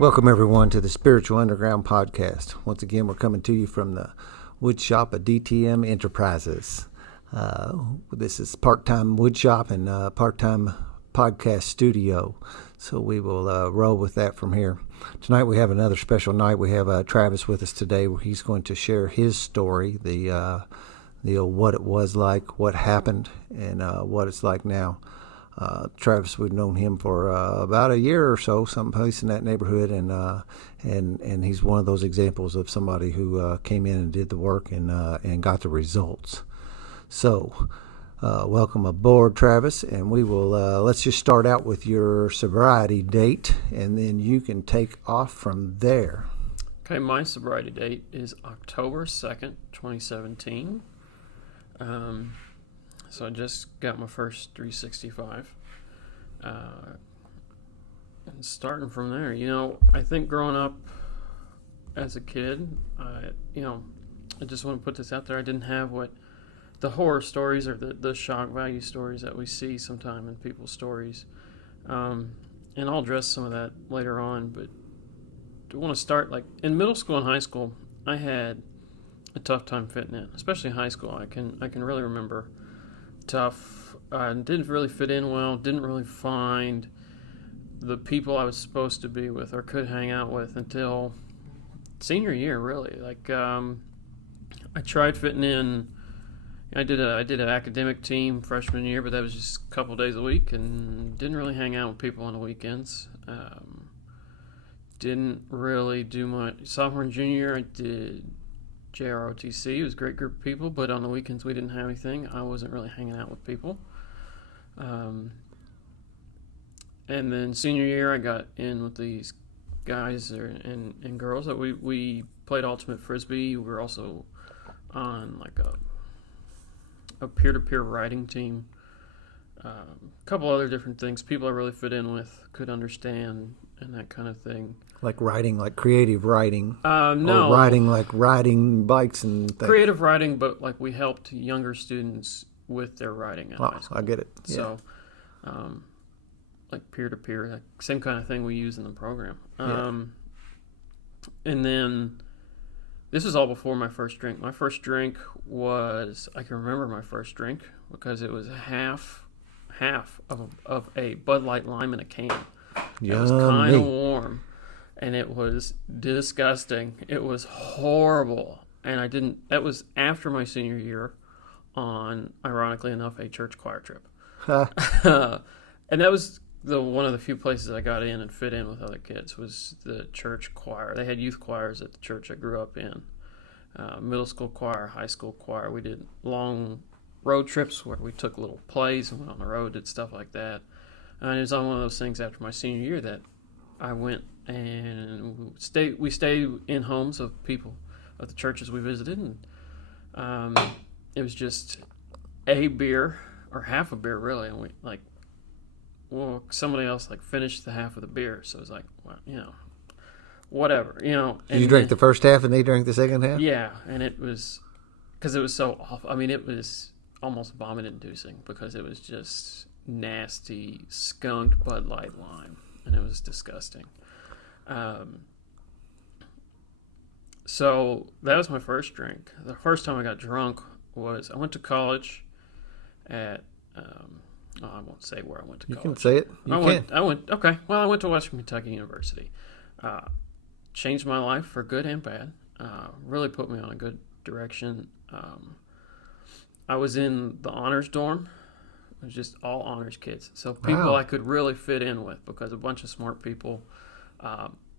Welcome, everyone, to the Spiritual Underground Podcast. Once again, we're coming to you from the wood shop of DTM Enterprises. This is part-time wood shop and part-time podcast studio, so we will roll with that from here. Tonight we have another special night. We have Travis with us today. He's going to share his story, the what it was like, what happened, and what it's like now. Travis, we've known him for about a year or so, someplace in that neighborhood, and he's one of those examples of somebody who came in and did the work and got the results. So, welcome aboard, Travis, and we will let's just start out with your sobriety date, and then you can take off from there. Okay, my sobriety date is October 2nd, 2017. So I just got my first 365. And starting from there, I think growing up as a kid, I just want to put this out there. I didn't have what the horror stories or the shock value stories that we see sometime in people's stories. And I'll address some of that later on, but I want to start, like, in middle school and high school, I had a tough time fitting in, especially high school. I can really remember tough. I didn't really fit in well, didn't really find the people I was supposed to be with or could hang out with until senior year, really. Like, I tried fitting in. I did an academic team freshman year, but that was just a couple days a week, and didn't really hang out with people on the weekends. Didn't really do much. Sophomore and junior year, I did JROTC. It was a great group of people, but on the weekends we didn't have anything. I wasn't really hanging out with people. And then senior year, I got in with these guys and girls that we played ultimate frisbee. We were also on like a peer-to-peer writing team. A couple other different things. People I really fit in with, could understand, and that kind of thing. Like writing, like creative writing? No. Or writing, like riding bikes and things? Creative writing, but like we helped younger students with their writing in high school. I get it. Yeah. So, like peer-to-peer, like same kind of thing we use in the program. And then, this was all before my first drink. My first drink was, I can remember my first drink because it was half of a Bud Light Lime in a can. It was kind of warm, and it was disgusting. It was horrible, and that was after my senior year on, ironically enough, a church choir trip. And that was one of the few places I got in and fit in with other kids was the church choir. They had youth choirs at the church I grew up in. Middle school choir, high school choir. We did long road trips where we took little plays and went on the road, did stuff like that. And it was on one of those things after my senior year that I went and we stayed in homes of people of the churches we visited, and it was just a beer or half a beer really, and somebody else like finished the half of the beer, so it was like, well, whatever, And you drank the first half and they drank the second half? Yeah, and it was because it was so awful. I mean, it was almost vomit-inducing because it was just nasty, skunked Bud Light Lime, and it was disgusting. So that was my first drink. The first time I got drunk was I went to college at I won't say where I went to college. You can say it. I went I went to Western Kentucky University. Changed my life for good and bad. Really put me on a good direction. I was in the honors dorm. It was just all honors kids. So people I could really fit in with because a bunch of smart people.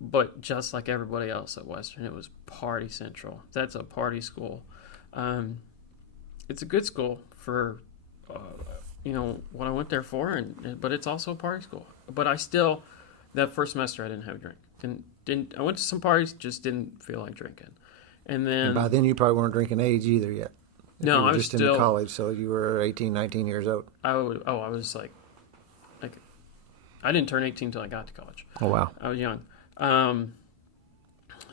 But just like everybody else at Western, it was party central. That's a party school. It's a good school for, what I went there for, but it's also a party school. But that first semester I didn't have a drink. I went to some parties, just didn't feel like drinking. And by then you probably weren't drinking age either yet. No, I was just still in college, so you were 18, 19 years old. I was like I didn't turn 18 until I got to college. Oh, wow. I was young.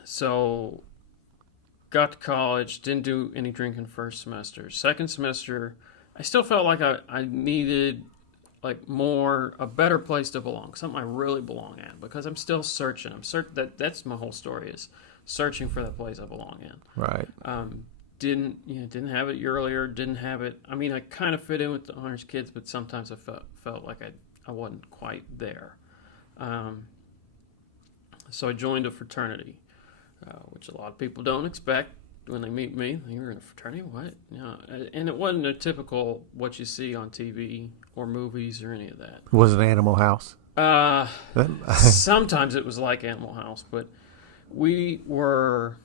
So got to college, didn't do any drinking first semester. Second semester, I still felt like I needed like a better place to belong, something I really belong at, because I'm still searching. That's my whole story, is searching for the place I belong in. Right. Didn't have it earlier. Didn't have it. I mean, I kind of fit in with the honors kids, but sometimes I felt like I wasn't quite there. So I joined a fraternity, which a lot of people don't expect when they meet me. You're in a fraternity? What? And it wasn't a typical what you see on TV or movies or any of that. Was it Animal House? Sometimes it was like Animal House, but we were.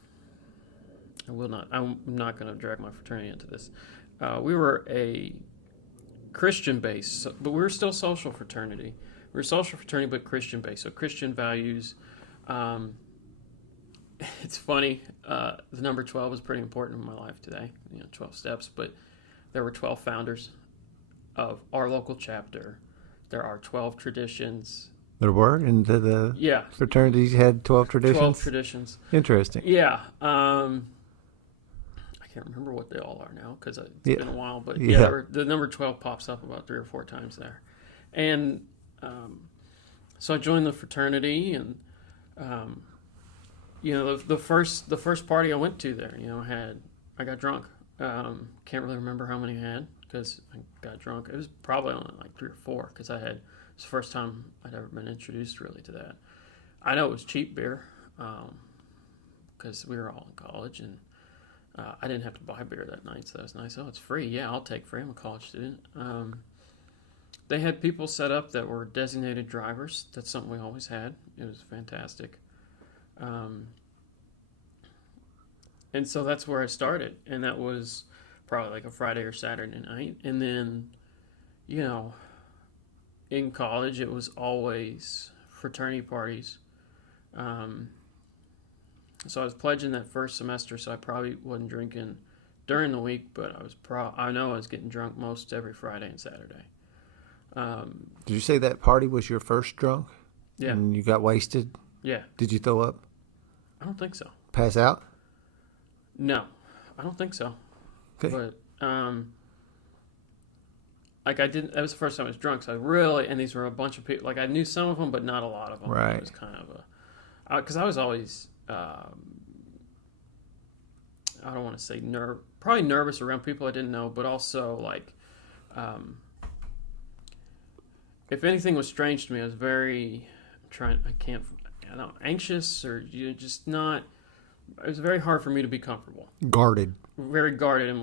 I'm not going to drag my fraternity into this. We were a Christian base, but we were still social fraternity. We were a social fraternity, but Christian based. So Christian values. It's funny. The number 12 is pretty important in my life today. 12 steps. But there were 12 founders of our local chapter. There are 12 traditions. There were, and the fraternities had 12 traditions. 12 traditions. Interesting. Yeah. I can't remember what they all are now because it's been a while. But the number 12 pops up about 3 or 4 times there. And so I joined the fraternity, and the first party I went to there, I got drunk. Can't really remember how many I had because I got drunk. It was probably only like 3 or 4 because it was the first time I'd ever been introduced really to that. I know it was cheap beer because we were all in college, and I didn't have to buy beer that night, so that was nice. Oh, it's free. Yeah, I'll take free. I'm a college student. They had people set up that were designated drivers. That's something we always had. It was fantastic. And so that's where I started, and that was probably like a Friday or Saturday night. And then, in college, it was always fraternity parties. So I was pledging that first semester, so I probably wasn't drinking during the week, but I know I was getting drunk most every Friday and Saturday. Did you say that party was your first drunk? Yeah. And you got wasted? Yeah. Did you throw up? I don't think so. Pass out? No, I don't think so. Okay. But that was the first time I was drunk, so and these were a bunch of people, like I knew some of them, but not a lot of them. Right. It was kind of because I was always, I don't want to say probably nervous around people I didn't know, but also like, if anything was strange to me, I was very anxious or just not. It was very hard for me to be comfortable. Guarded. Very guarded in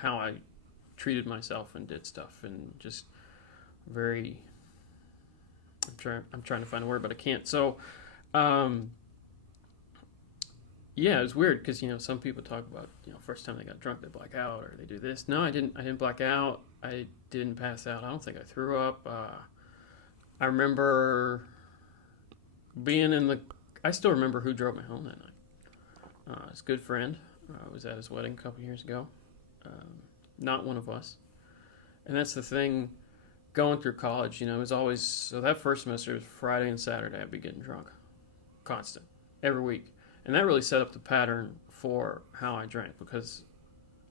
how I treated myself and did stuff, and just very. I'm trying to find a word, but I can't. So, it was weird because some people talk about first time they got drunk they black out or they do this. No, I didn't black out. I didn't pass out. I don't think I threw up. I remember being I still remember who drove me home that night. His good friend. I was at his wedding a couple years ago. Not one of us. And that's the thing, going through college, it was always, so that first semester was Friday and Saturday I'd be getting drunk. Constant. Every week. And that really set up the pattern for how I drank, because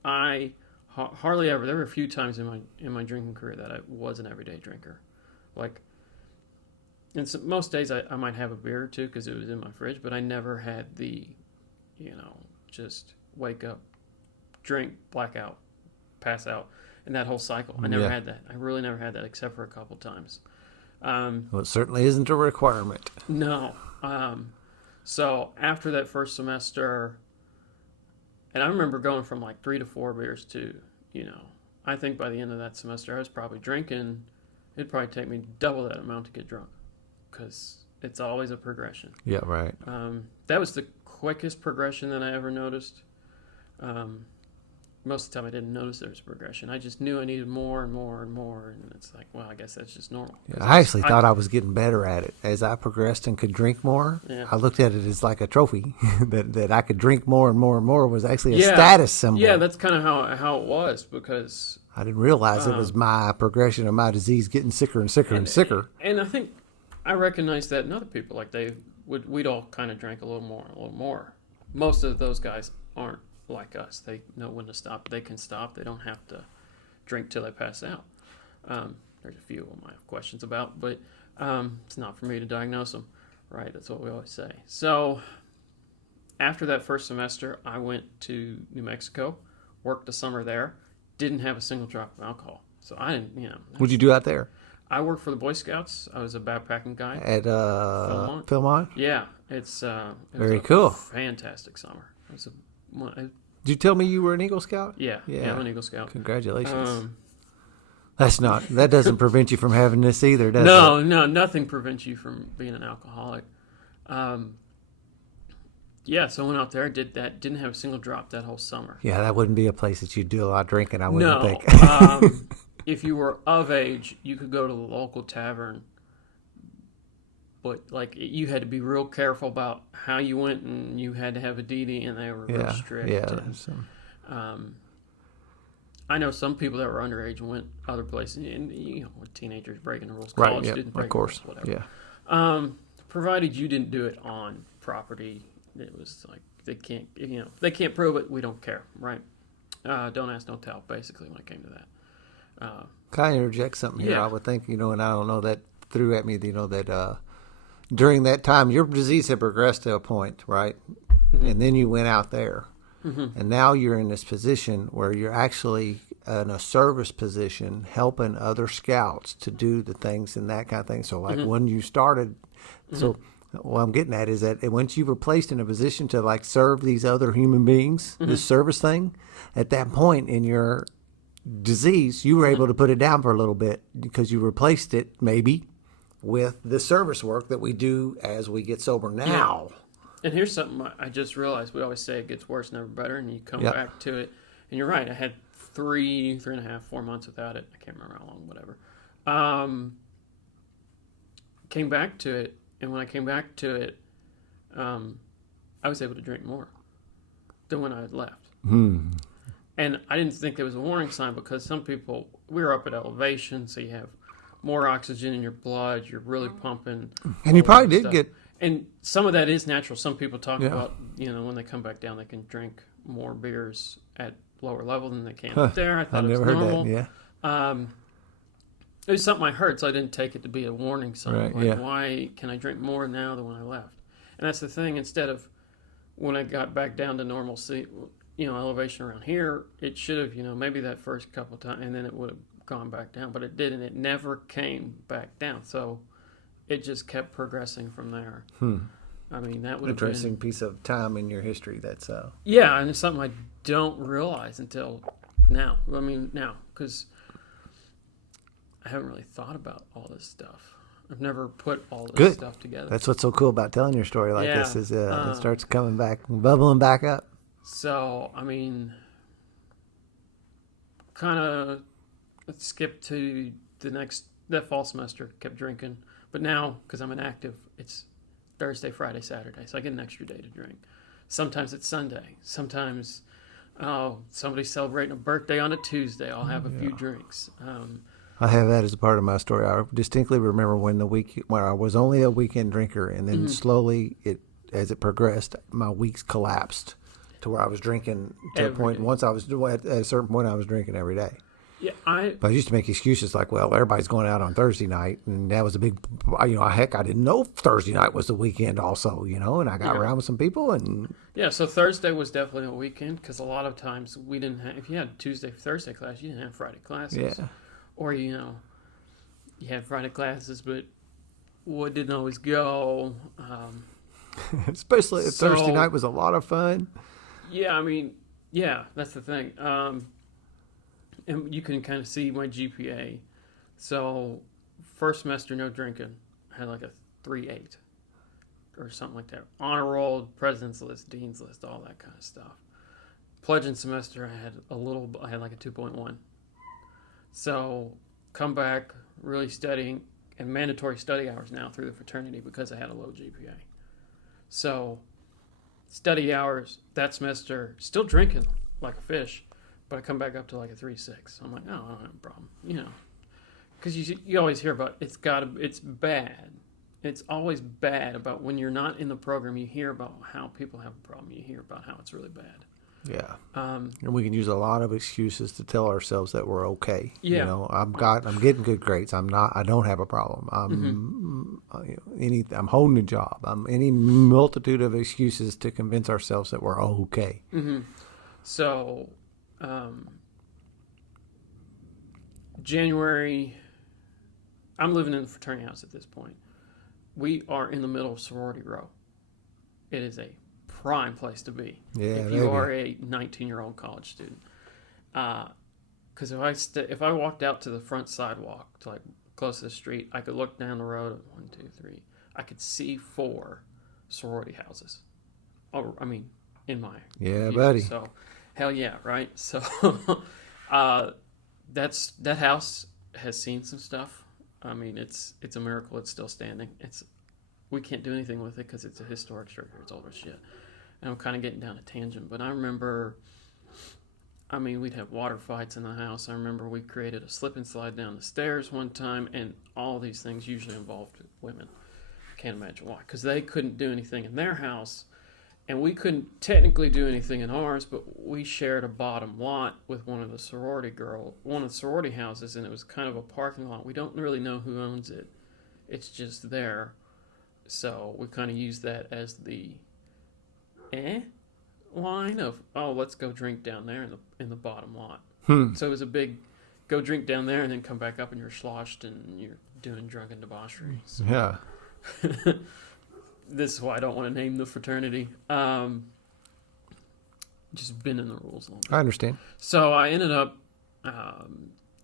I hardly ever, there were a few times in my drinking career that I was an everyday drinker. Like, and so most days I might have a beer or two because it was in my fridge, but I never had the, just wake up, drink, black out, pass out, and that whole cycle. I never had that. I really never had that except for a couple times. Well, it certainly isn't a requirement. No. So after that first semester, and I remember going from like 3 to 4 beers to, I think by the end of that semester I was probably drinking. It'd probably take me double that amount to get drunk, because it's always a progression. Yeah, right. That was the quickest progression that I ever noticed. Most of the time I didn't notice there was a progression. I just knew I needed more and more and more, and it's like, well, I guess that's just normal. Yeah, I actually thought I was getting better at it as I progressed and could drink more. Yeah. I looked at it as like a trophy that I could drink more and more and more was actually a status symbol. Yeah, that's kind of how it was, because I didn't realize it was my progression of my disease getting sicker and sicker and sicker. And I think I recognized that in other people. Like we'd all kind of drank a little more. Most of those guys aren't like us. They know when to stop. They can stop. They don't have to drink till they pass out. there's a few of them I have questions about, but it's not for me to diagnose them, right? That's what we always say. So after that first semester, I went to New Mexico, worked the summer there, didn't have a single drop of alcohol. So I didn't, What'd you do out there? I worked for the Boy Scouts. I was a backpacking guide. At Philmont? Yeah, it was Very a cool. fantastic summer. It was Did you tell me you were an Eagle Scout? yeah, I'm an Eagle Scout. Congratulations. That doesn't prevent you from having this either, does it? No, nothing prevents you from being an alcoholic. Yeah, so I went out there, did that, didn't have a single drop that whole summer. Yeah, that wouldn't be a place that you'd do a lot of drinking, I wouldn't think. If you were of age, you could go to the local tavern, but you had to be real careful about how you went, and you had to have a DD, and they were real strict. Yeah, I know some people that were underage and went other places, and with teenagers breaking the rules, right, college yeah, students breaking of course, the rules, whatever. Yeah. Provided you didn't do it on property, it was like they can't prove it. We don't care, right? Don't ask, don't tell. Basically, when it came to that. Can I interject something here? Yeah. I would think, and I don't know, that threw at me, that during that time, your disease had progressed to a point, right? Mm-hmm. And then you went out there. Mm-hmm. And now you're in this position where you're actually in a service position helping other scouts to do the things and that kind of thing. So, when you started, so what I'm getting at is that once you were placed in a position to serve these other human beings, this service thing, at that point in your disease, you were able to put it down for a little bit because you replaced it maybe with the service work that we do as we get sober now. Yeah. And here's something I just realized. We always say it gets worse, never better, and you come back to it. And you're right. I had 3.5, 4 months without it. I can't remember how long, whatever. Came back to it, and when I came back to it, I was able to drink more than when I had left. And I didn't think there was a warning sign because some people, we were up at elevation, so you have more oxygen in your blood, you're really pumping. And you probably did get... And some of that is natural. Some people talk about, when they come back down, they can drink more beers at lower level than they can up there. I thought it was normal. Heard that, yeah. It was something I heard, so I didn't take it to be a warning sign. Right, Why can I drink more now than when I left? And that's the thing. Instead of when I got back down to normalcy, elevation around here, it should have, maybe that first couple of times, and then it would have gone back down. But it didn't. It never came back down. So it just kept progressing from there. I mean, that would have been... Interesting piece of time in your history. That's... Yeah, and it's something I don't realize until now. Now, because I haven't really thought about all this stuff. I've never put all this stuff together. That's what's so cool about telling your story like this is it starts coming back, bubbling back up. So, kind of skip to that fall semester, kept drinking. But now, because I'm inactive, it's Thursday, Friday, Saturday, so I get an extra day to drink. Sometimes it's Sunday. Sometimes, somebody's celebrating a birthday on a Tuesday. I'll have a few drinks. I have that as a part of my story. I distinctly remember when I was only a weekend drinker, and then slowly, as it progressed, my weeks collapsed to where I was drinking to a point. Once I was at a certain point, I was drinking every day. Yeah, But I used to make excuses like, well, everybody's going out on Thursday night, and that was a big, heck, I didn't know Thursday night was the weekend also, and I got around with some people, and... Yeah, so Thursday was definitely a weekend, because a lot of times we didn't have, if you had Tuesday, Thursday class, you didn't have Friday classes. Yeah. Or, you had Friday classes, but Wood didn't always go. Especially if Thursday night was a lot of fun. Yeah, that's the thing. And you can kind of see my GPA. So, first semester, no drinking. I had like a 3.8 or something like that. Honor roll, president's list, dean's list, all that kind of stuff. Pledging semester, I had like a 2.1. So, come back, really studying, and mandatory study hours now through the fraternity because I had a low GPA. So, study hours that semester, still drinking like a fish. But I come back up to like a 3.6. I'm like, oh, I don't have a problem, because you always hear about it's bad. It's always bad about when you're not in the program. You hear about how people have a problem. You hear about how it's really bad. Yeah. Um, And we can use a lot of excuses to tell ourselves that we're okay. Yeah. You know, I'm getting good grades. I don't have a problem. I'm holding a job. I'm any multitude of excuses to convince ourselves that we're okay. so, January, I'm living in the fraternity house at this point. We are in the middle of sorority row. It is a prime place to be Yeah, if you are a 19-year-old college student. Because if I walked out to the front sidewalk, to like close to the street, I could look down the road. 1, 2, 3. I could see 4 sorority houses. Oh, I mean, in my view. buddy. So, hell yeah, right? So, that house has seen some stuff. I mean, it's a miracle it's still standing. We can't do anything with it because it's a historic structure. It's old as shit. And I'm kind of getting down a tangent, but I remember, we'd have water fights in the house. I remember we created a slip and slide down the stairs one time, and all these things usually involved women. I can't imagine why, because they couldn't do anything in their house, and we couldn't technically do anything in ours, but we shared a bottom lot with one of the sorority houses, and it was kind of a parking lot. We don't really know who owns it. It's just there. So we kind of use that as the line of, let's go drink down there in the bottom lot. So it was a big go drink down there and then come back up and you're sloshed and you're doing drunken debauchery. So. Yeah. This is why I don't want to name the fraternity. Just bending the rules a little bit. I understand. So I ended up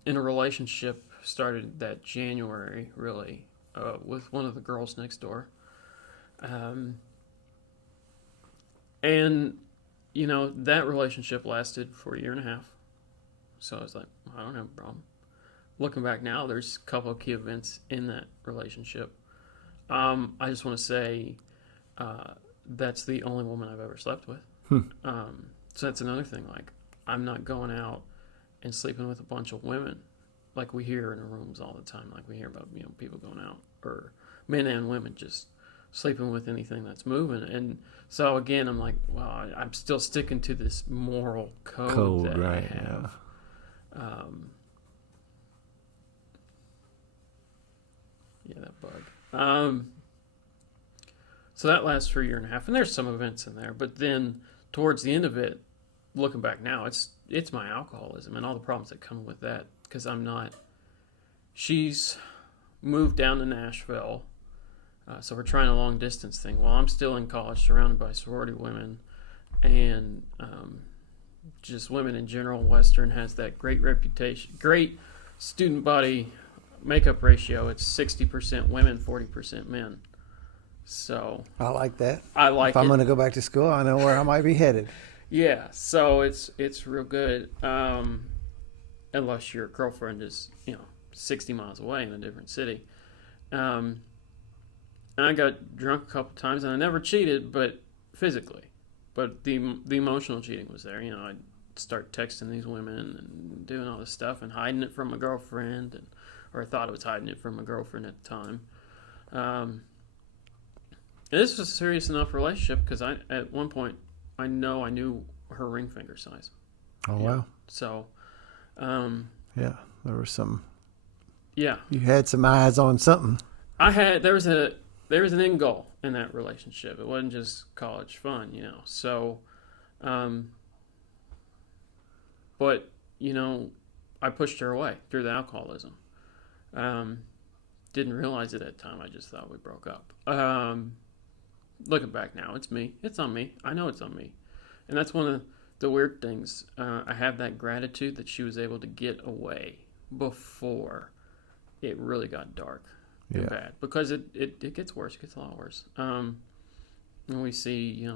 in a relationship, started that January, really, with one of the girls next door. And, that relationship lasted for a year and a half. So I was like, I don't have a problem. Looking back now, there's a couple of key events in that relationship. I just want to say that's the only woman I've ever slept with. So that's another thing. Like, I'm not going out and sleeping with a bunch of women like we hear in the rooms all the time. Like we hear about people going out, or men and women just sleeping with anything that's moving. And so again, I'm like, well, I'm still sticking to this moral code that right, I have. Yeah, that bug. So that lasts for a year and a half, and there's some events in there. But then towards the end of it, looking back now, it's my alcoholism and all the problems that come with that. Because she's moved down to Nashville, so we're trying a long distance thing. While I'm still in college, surrounded by sorority women, and just women in general. Western has that great reputation, great student body makeup ratio. It's 60% women, 40% men. So I like that. I like it. If I'm going to go back to school, I know where I might be headed. Yeah, so it's real good. Unless your girlfriend is 60 miles away in a different city. And I got drunk a couple times, and I never cheated, but physically. But the emotional cheating was there. I'd start texting these women and doing all this stuff and hiding it from my girlfriend, or I thought I was hiding it from my girlfriend at the time. And this was a serious enough relationship because at one point I knew her ring finger size. Oh wow! So, yeah, there was some. Yeah, you had some eyes on something. There was an end goal in that relationship. It wasn't just college fun, So, but I pushed her away through the alcoholism. Didn't realize it at the time. I just thought we broke up. Looking back now, it's me. It's on me. I know it's on me. And that's one of the weird things. I have that gratitude that she was able to get away before it really got dark and bad. Because it gets worse. It gets a lot worse. And we see,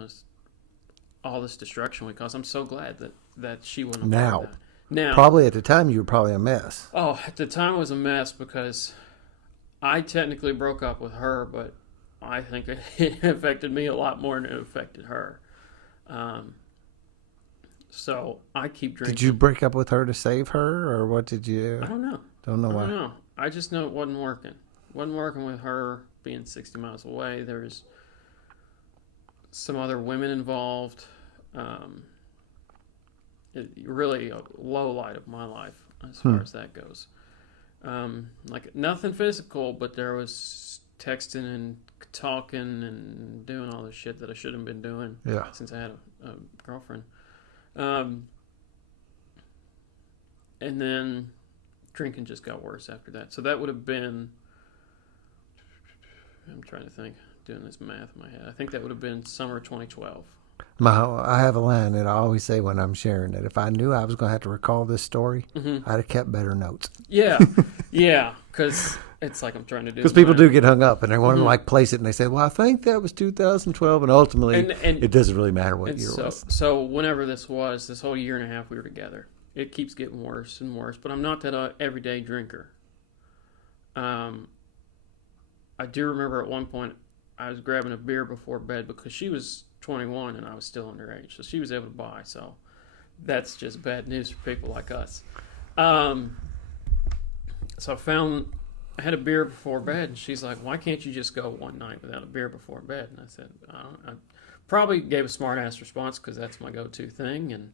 all this destruction we cause. I'm so glad that she went now. Now, probably at the time you were probably a mess. Oh, at the time it was a mess because I technically broke up with her, but I think it affected me a lot more than it affected her. So I keep drinking. Did you break up with her to save her, or what did you? I don't know. Don't know why. I don't know. I just know it wasn't working. Wasn't working with her being 60 miles away. There's some other women involved. really a low light of my life as far as that goes. Like nothing physical, but there was texting and talking and doing all the shit that I shouldn't have been doing since I had a girlfriend. And then drinking just got worse after that. So that would have been, I'm trying to think, doing this math in my head. I think that would have been summer 2012. I have a line that I always say when I'm sharing it. If I knew I was going to have to recall this story, I'd have kept better notes. Yeah, yeah, because it's like I'm trying to do. Because people do get hung up and they want to like place it, and they say, "Well, I think that was 2012," and ultimately, it doesn't really matter what year it was. So whenever this was, this whole year and a half we were together, it keeps getting worse and worse. But I'm not that everyday drinker. I do remember at one point I was grabbing a beer before bed because she was 21 and I was still underage, so she was able to buy. So that's just bad news for people like us. So I had a beer before bed, and she's like, "Why can't you just go one night without a beer before bed?" And I said, I probably gave a smart ass response because that's my go-to thing, and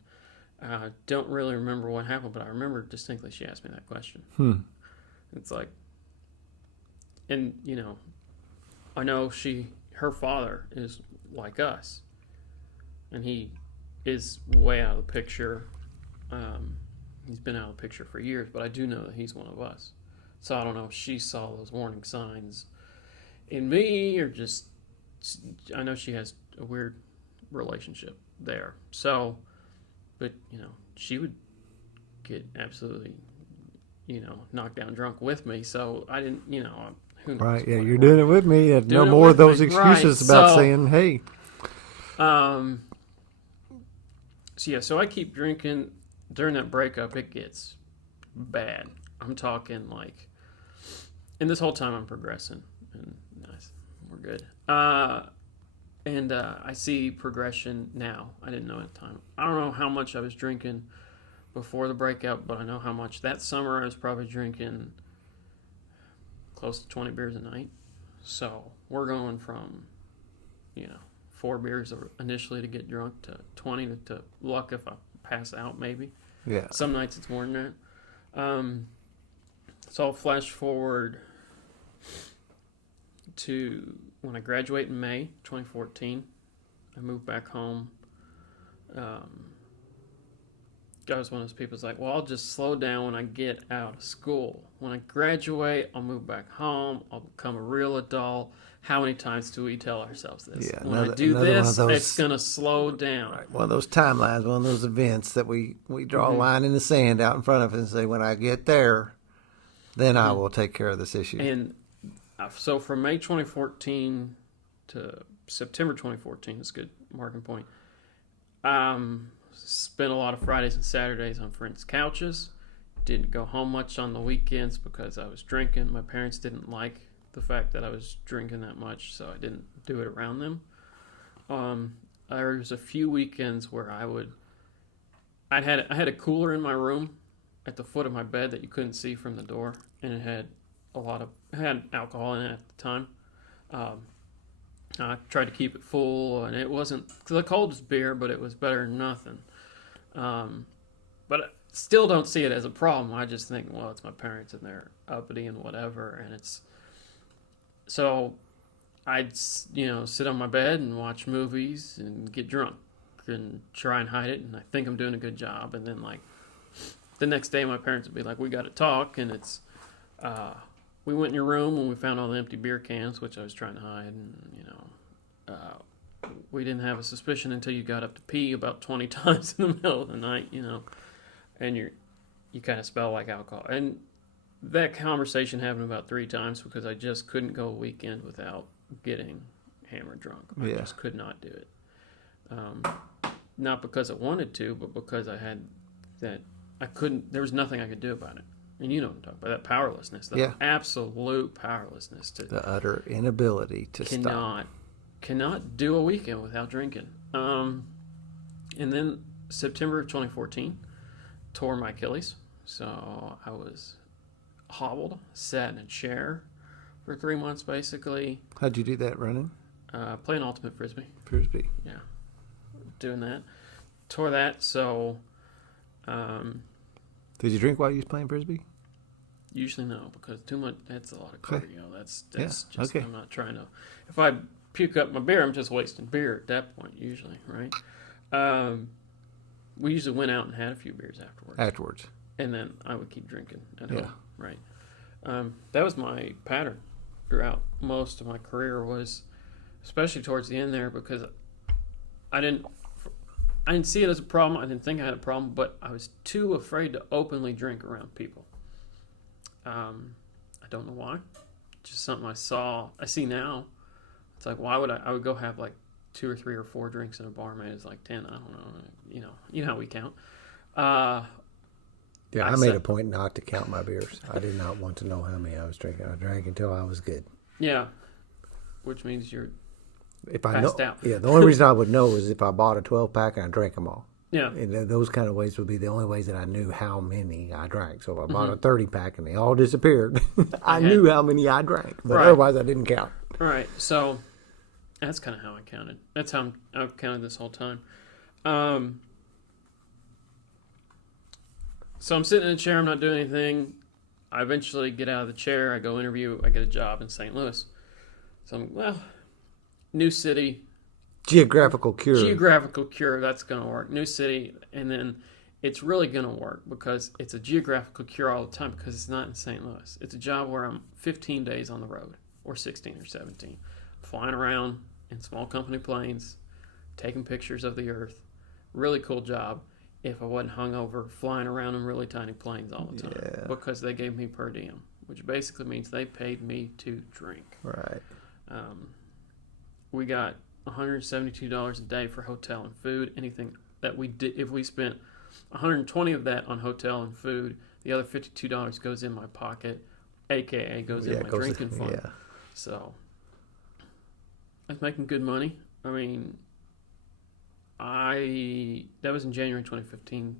I don't really remember what happened, but I remember distinctly she asked me that question. It's like, and I know her father is like us, and he is way out of the picture. He's been out of the picture for years, but I do know that he's one of us. So I don't know if she saw those warning signs in me or just, I know she has a weird relationship there. So, but, she would get absolutely, knocked down drunk with me. So I didn't, who knows? Right, yeah, you're doing it with me. And no more of those excuses about saying, hey. So I keep drinking. During that breakup, it gets bad. I'm talking like, and this whole time I'm progressing, and nice, we're good. And I see progression now. I didn't know at the time. I don't know how much I was drinking before the breakup, but I know how much that summer I was probably drinking close to 20 beers a night. So we're going from, 4 beers initially to get drunk to 20 to luck if I pass out maybe. Yeah. Some nights it's more than that. So I'll flash forward to when I graduate in May 2014. I moved back home. I was one of those people who's like, well, I'll just slow down when I get out of school. When I graduate, I'll move back home. I'll become a real adult. How many times do we tell ourselves this? Yeah, when I do this, it's going to slow down. Right, one of those timelines, one of those events that we draw a line in the sand out in front of us and say, when I get there, then I will take care of this issue. And so from May 2014 to September 2014, is a good marking point. Spent a lot of Fridays and Saturdays on friends' couches. Didn't go home much on the weekends because I was drinking. My parents didn't like the fact that I was drinking that much, so I didn't do it around them. There was a few weekends where I had a cooler in my room at the foot of my bed that you couldn't see from the door, and it had alcohol in it at the time. I tried to keep it full, and it wasn't the coldest beer, but it was better than nothing. But I still don't see it as a problem. I just think, well, it's my parents and they're uppity and whatever, and it's so I'd sit on my bed and watch movies and get drunk and try and hide it, and I think I'm doing a good job, and then like the next day my parents would be like, we got to talk, and it's we went in your room and we found all the empty beer cans, which I was trying to hide, and we didn't have a suspicion until you got up to pee about 20 times in the middle of the night, and you kind of smell like alcohol. And that conversation happened about 3 times because I just couldn't go a weekend without getting hammered drunk. I just could not do it. Not because I wanted to, but because I couldn't, there was nothing I could do about it. And you know what I'm talking about, that powerlessness, the absolute powerlessness to the utter inability to stop. Cannot do a weekend without drinking. And then September of 2014, tore my Achilles. So I was hobbled, sat in a chair for 3 months basically. How'd you do that, running? Playing ultimate frisbee. Frisbee. Yeah, doing that. Tore that, so Did you drink while you was playing frisbee? Usually no, because too much. That's a lot of Okay. cardio. That's Yeah, just. okay. I'm not trying to. If I puke up my beer, I'm just wasting beer at that point. Usually, right? We usually went out and had a few beers afterwards, and then I would keep drinking at Yeah. home. Right. That was my pattern throughout most of my career. Was especially towards the end there because I didn't. I didn't see it as a problem. I didn't think I had a problem, but I was too afraid to openly drink around people. I don't know why. Just something I see now. It's like, why would I would go have like 2 or 3 or 4 drinks in a bar, man. It's like 10. I don't know. You know how we count. Yeah, I made a point not to count my beers. I did not want to know how many I was drinking. I drank until I was good. Yeah, which means you're If I passed know, out. yeah, the only reason I would know is if I bought a 12-pack and I drank them all. Yeah. And those kind of ways would be the only ways that I knew how many I drank. So if I bought a Mm-hmm. 30-pack and they all disappeared, I knew how many I drank. But Right. otherwise, I didn't count. Right. So that's kind of how I counted. That's how I've counted this whole time. So I'm sitting in a chair. I'm not doing anything. I eventually get out of the chair. I go interview. I get a job in St. Louis. So new city. Geographical cure. Geographical cure. That's going to work. New city. And then it's really going to work because it's a geographical cure all the time because it's not in St. Louis. It's a job where I'm 15 days on the road or 16 or 17. Flying around in small company planes, taking pictures of the earth. Really cool job. If I wasn't hungover, flying around in really tiny planes all the time. Yeah. Because they gave me per diem, which basically means they paid me to drink. Right. We got $172 a day for hotel and food. Anything that we did, if we spent 120 of that on hotel and food, the other $52 goes in my pocket, aka goes in my drinking fund. Yeah. So I was making good money. I mean, that was in January 2015.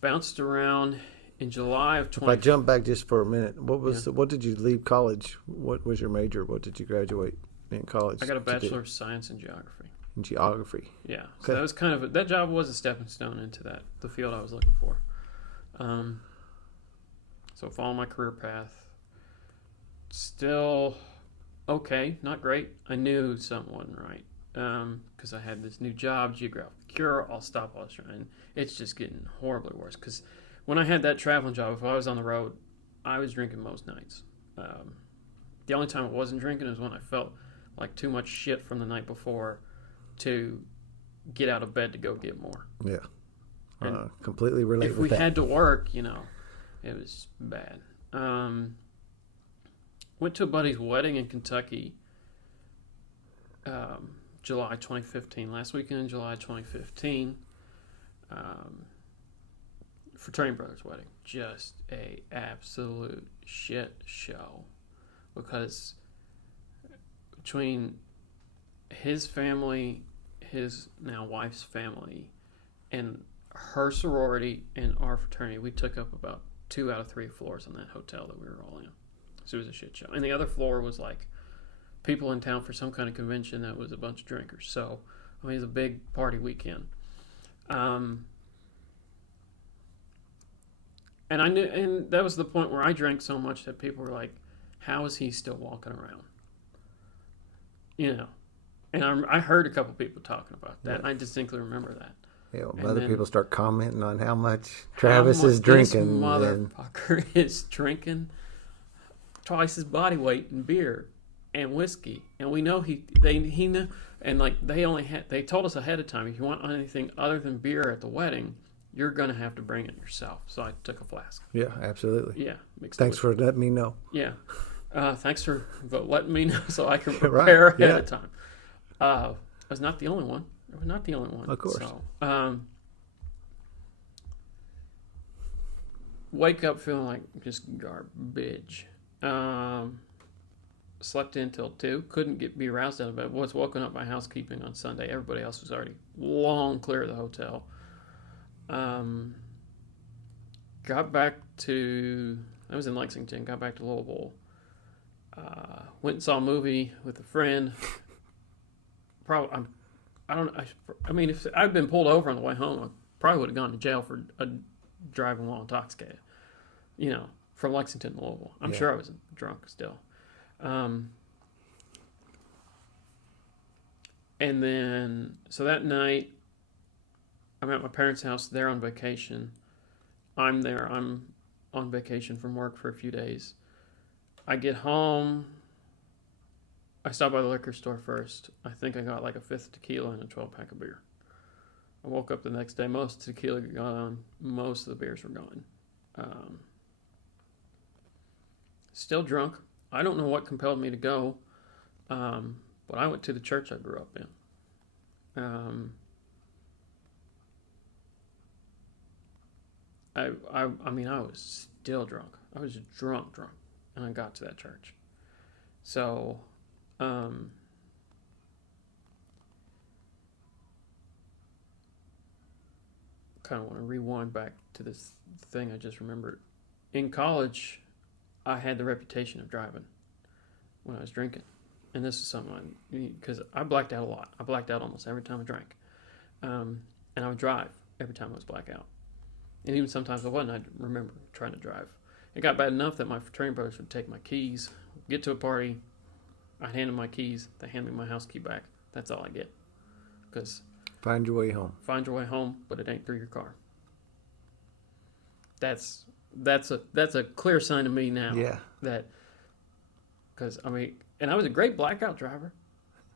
Bounced around in July of If 20. I jump back just for a minute, what did you leave college? What was your major? What did you graduate in college? I got a Bachelor of Science in Geography. In geography. Yeah, so Okay. that was kind of that job was a stepping stone into the field I was looking for. So following my career path, still okay, not great. I knew something wasn't right because I had this new job, geographical cure. I'll stop all this, and it's just getting horribly worse. Because when I had that traveling job, if I was on the road, I was drinking most nights. The only time I wasn't drinking is when I felt like too much shit from the night before to get out of bed to go get more. Yeah. And Completely relate if with we that. had to work, it was bad. Went to a buddy's wedding in Kentucky, July 2015. Last weekend in July 2015, fraternity brother's wedding. Just a absolute shit show because between his family, his now wife's family, and her sorority and our fraternity, we took up about 2 out of 3 floors in that hotel that we were all in. So it was a shit show. And the other floor was like people in town for some kind of convention that was a bunch of drinkers. So, I mean, it was a big party weekend. And I knew, and that was the point where I drank so much that people were like, how is he still walking around? And I heard a couple people talking about that. And I distinctly remember that. Yeah, when and other then- people start commenting on how much Travis is drinking. This then motherfucker is drinking twice his body weight in beer and whiskey, and we know he knew, and like they told us ahead of time, if you want anything other than beer at the wedding, you're gonna have to bring it yourself. So I took a flask. Yeah, absolutely. Yeah, mixed Thanks it for letting me know. yeah. Thanks for letting me know so I can Right, prepare ahead yeah. of time. I was not the only one. I was not the only one. Of course. So, wake up feeling like just garbage. Slept in till 2. Couldn't be aroused out of bed. Was woken up by housekeeping on Sunday. Everybody else was already long clear of the hotel. Got back to... I was in Lexington. Got back to Louisville. Went and saw a movie with a friend. I mean, if I'd been pulled over on the way home, I probably would have gone to jail for driving while intoxicated. From Lexington to Louisville. I'm Yeah. sure I was drunk still. And then, so that night, I'm at my parents' house. They're on vacation. I'm there. I'm on vacation from work for a few days. I get home. I stop by the liquor store first. I think I got like a fifth tequila and a 12-pack of beer. I woke up the next day. Most of the tequila gone. Most of the beers were gone. Still drunk. I don't know what compelled me to go, but I went to the church I grew up in. I mean, I was still drunk. I was drunk, and I got to that church. So, kind of want to rewind back to this thing I just remembered. In college, I had the reputation of driving when I was drinking. And this is something because I blacked out a lot. I blacked out almost every time I drank. And I would drive every time I was blackout. And even sometimes I wasn't, I'd remember trying to drive. It got bad enough that my fraternity brothers would take my keys, get to a party, I'd hand them my keys, they hand me my house key back. That's all I get. Because Find your way home. Find your way home, but it ain't through your car. That's a clear sign to me now. Yeah. That, because I mean, and I was a great blackout driver,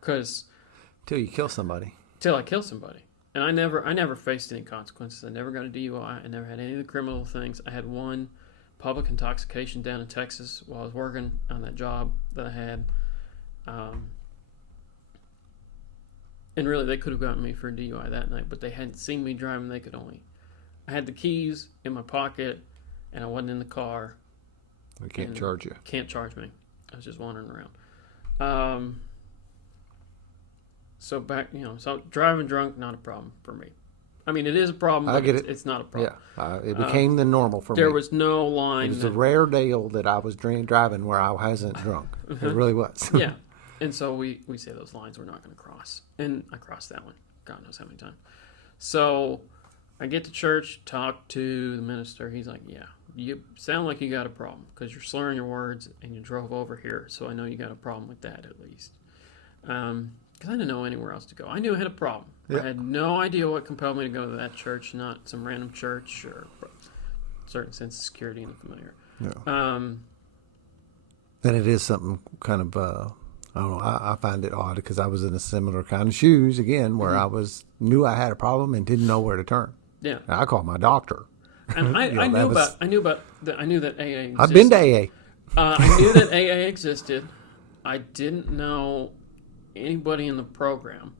because Till you kill somebody. till I kill somebody, and I never faced any consequences. I never got a DUI. I never had any of the criminal things. I had one public intoxication down in Texas while I was working on that job that I had. And really, they could have gotten me for a DUI that night, but they hadn't seen me driving. They could only. I had the keys in my pocket, and I wasn't in the car. They can't charge you. Can't charge me. I was just wandering around. So so driving drunk, not a problem for me. I mean, it is a problem. I But get it. It's not a problem. Yeah. It became the normal for me. There was no line. It was a rare deal that I was driving where I wasn't drunk. It really was. Yeah. And so we say those lines we're not going to cross. And I crossed that one. God knows how many times. So I get to church, talk to the minister. He's like, yeah, you sound like you got a problem because you're slurring your words and you drove over here. So I know you got a problem with that at least. Because I didn't know anywhere else to go. I knew I had a problem. Yep. I had no idea what compelled me to go to that church, not some random church or a certain sense of security and familiar. Yeah. And it is something kind of, I don't know, I find it odd because I was in a similar kind of shoes, again, where I knew I had a problem and didn't know where to turn. Yeah. And I called my doctor. And I knew that AA existed. I've been to AA. I knew that AA existed. I didn't know anybody in the program.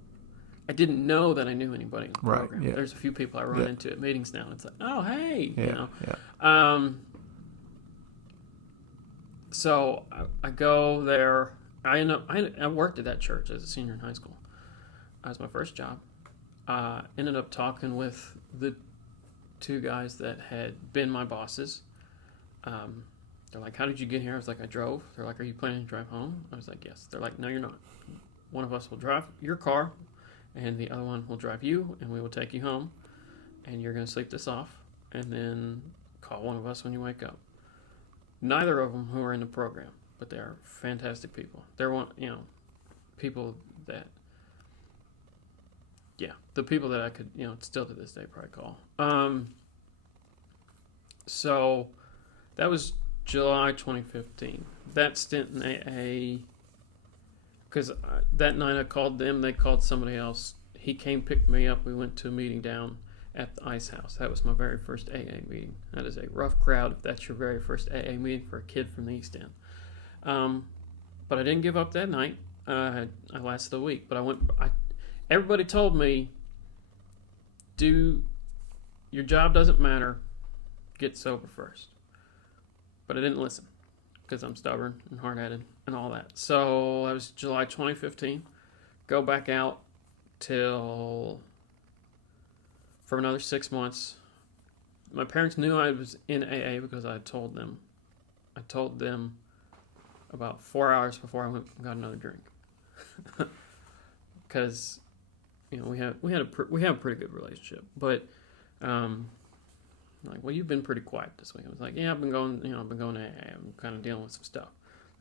I didn't know that I knew anybody in the program. Right, yeah. There's a few people I run into at meetings now. And it's like, oh, hey, Yeah. So I go there. I worked at that church as a senior in high school. That was my first job. Ended up talking with the two guys that had been my bosses. They're like, how did you get here? I was like, I drove. They're like, are you planning to drive home? I was like, yes. They're like, no, you're not. One of us will drive your car, and the other one will drive you, and we will take you home, and you're going to sleep this off, and then call one of us when you wake up. Neither of them who are in the program, but they are fantastic people. They're people that, the people that I could, still to this day probably call. So that was July 2015. That stint in AA, because that night I called them, they called somebody else. He came, picked me up. We went to a meeting down at the Ice House. That was my very first AA meeting. That is a rough crowd if that's your very first AA meeting for a kid from the East End. But I didn't give up that night. I lasted a week. But everybody told me, your job doesn't matter. Get sober first. But I didn't listen because I'm stubborn and hard-headed and all that. So that was July 2015. Go back out for another 6 months. My parents knew I was in AA because I told them. I told them about 4 hours before I went and got another drink. Because we have a pretty good relationship, but Like, well, you've been pretty quiet this week. I was like, yeah, I've been going to AA. I'm kind of dealing with some stuff.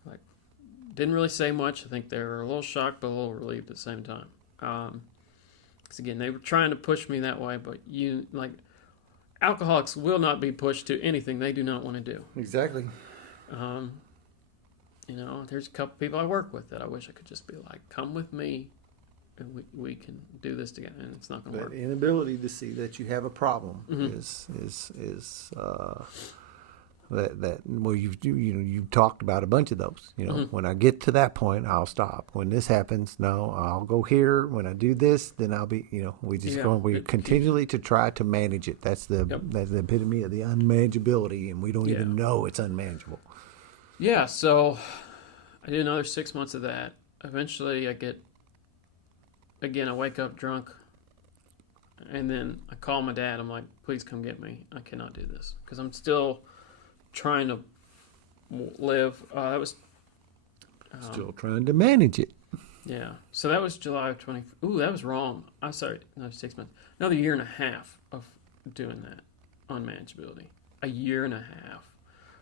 Like, didn't really say much. I think they were a little shocked, but a little relieved at the same time. Because again, they were trying to push me that way, but alcoholics will not be pushed to anything they do not want to do. Exactly. There's a couple people I work with that I wish I could just be like, come with me, and we can do this together, and it's not going to work. That inability to see that you have a problem is that well, you've talked about a bunch of those. When I get to that point, I'll stop. When this happens, no, I'll go here. When I do this, then I'll be. We continually to try to manage it. That's the epitome of the unmanageability, and we don't even know it's unmanageable. Yeah. So I did another 6 months of that. Eventually, I wake up drunk, and then I call my dad. I'm like, please come get me. I cannot do this because I'm still trying to live. That was still trying to manage it. Yeah. So that was July of 20. Ooh, that was wrong. I'm sorry. No, 6 months. Another year and a half of doing that unmanageability. A year and a half.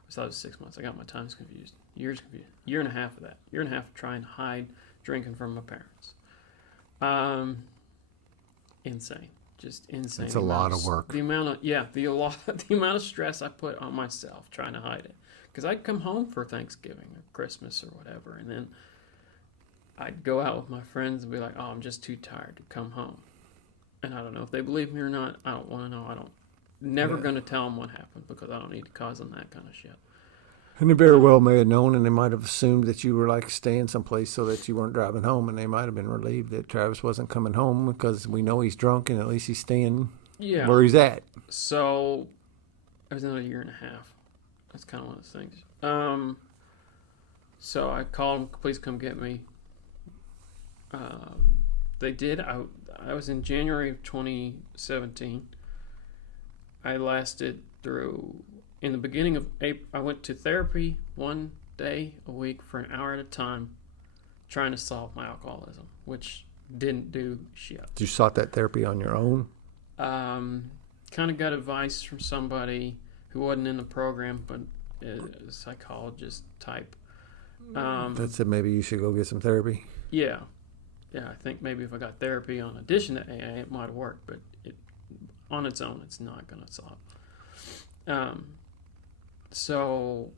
So that was 6 months. I got my times confused. Years confused. Year and a half of that. Year and a half of trying to hide drinking from my parents. Insane. Just insane. It's a lot of work. The amount of stress I put on myself trying to hide it. Because I'd come home for Thanksgiving or Christmas or whatever, and then I'd go out with my friends and be like, oh, I'm just too tired to come home. And I don't know if they believe me or not. I don't want to know. Never going to tell them what happened because I don't need to cause them that kind of shit. And they very well may have known, and they might have assumed that you were like staying someplace so that you weren't driving home, and they might have been relieved that Travis wasn't coming home because we know he's drunk and at least he's staying where he's at. So it was another year and a half. That's kind of one of those things. So I called them, please come get me. They did. I was in January of 2017. I lasted through... In the beginning of April, I went to therapy 1 day a week for an hour at a time trying to solve my alcoholism, which didn't do shit. You sought that therapy on your own? Kind of got advice from somebody who wasn't in the program, but a psychologist type. That said maybe you should go get some therapy? Yeah. Yeah, I think maybe if I got therapy in addition to AA, it might have worked, but on its own, it's not going to solve. So,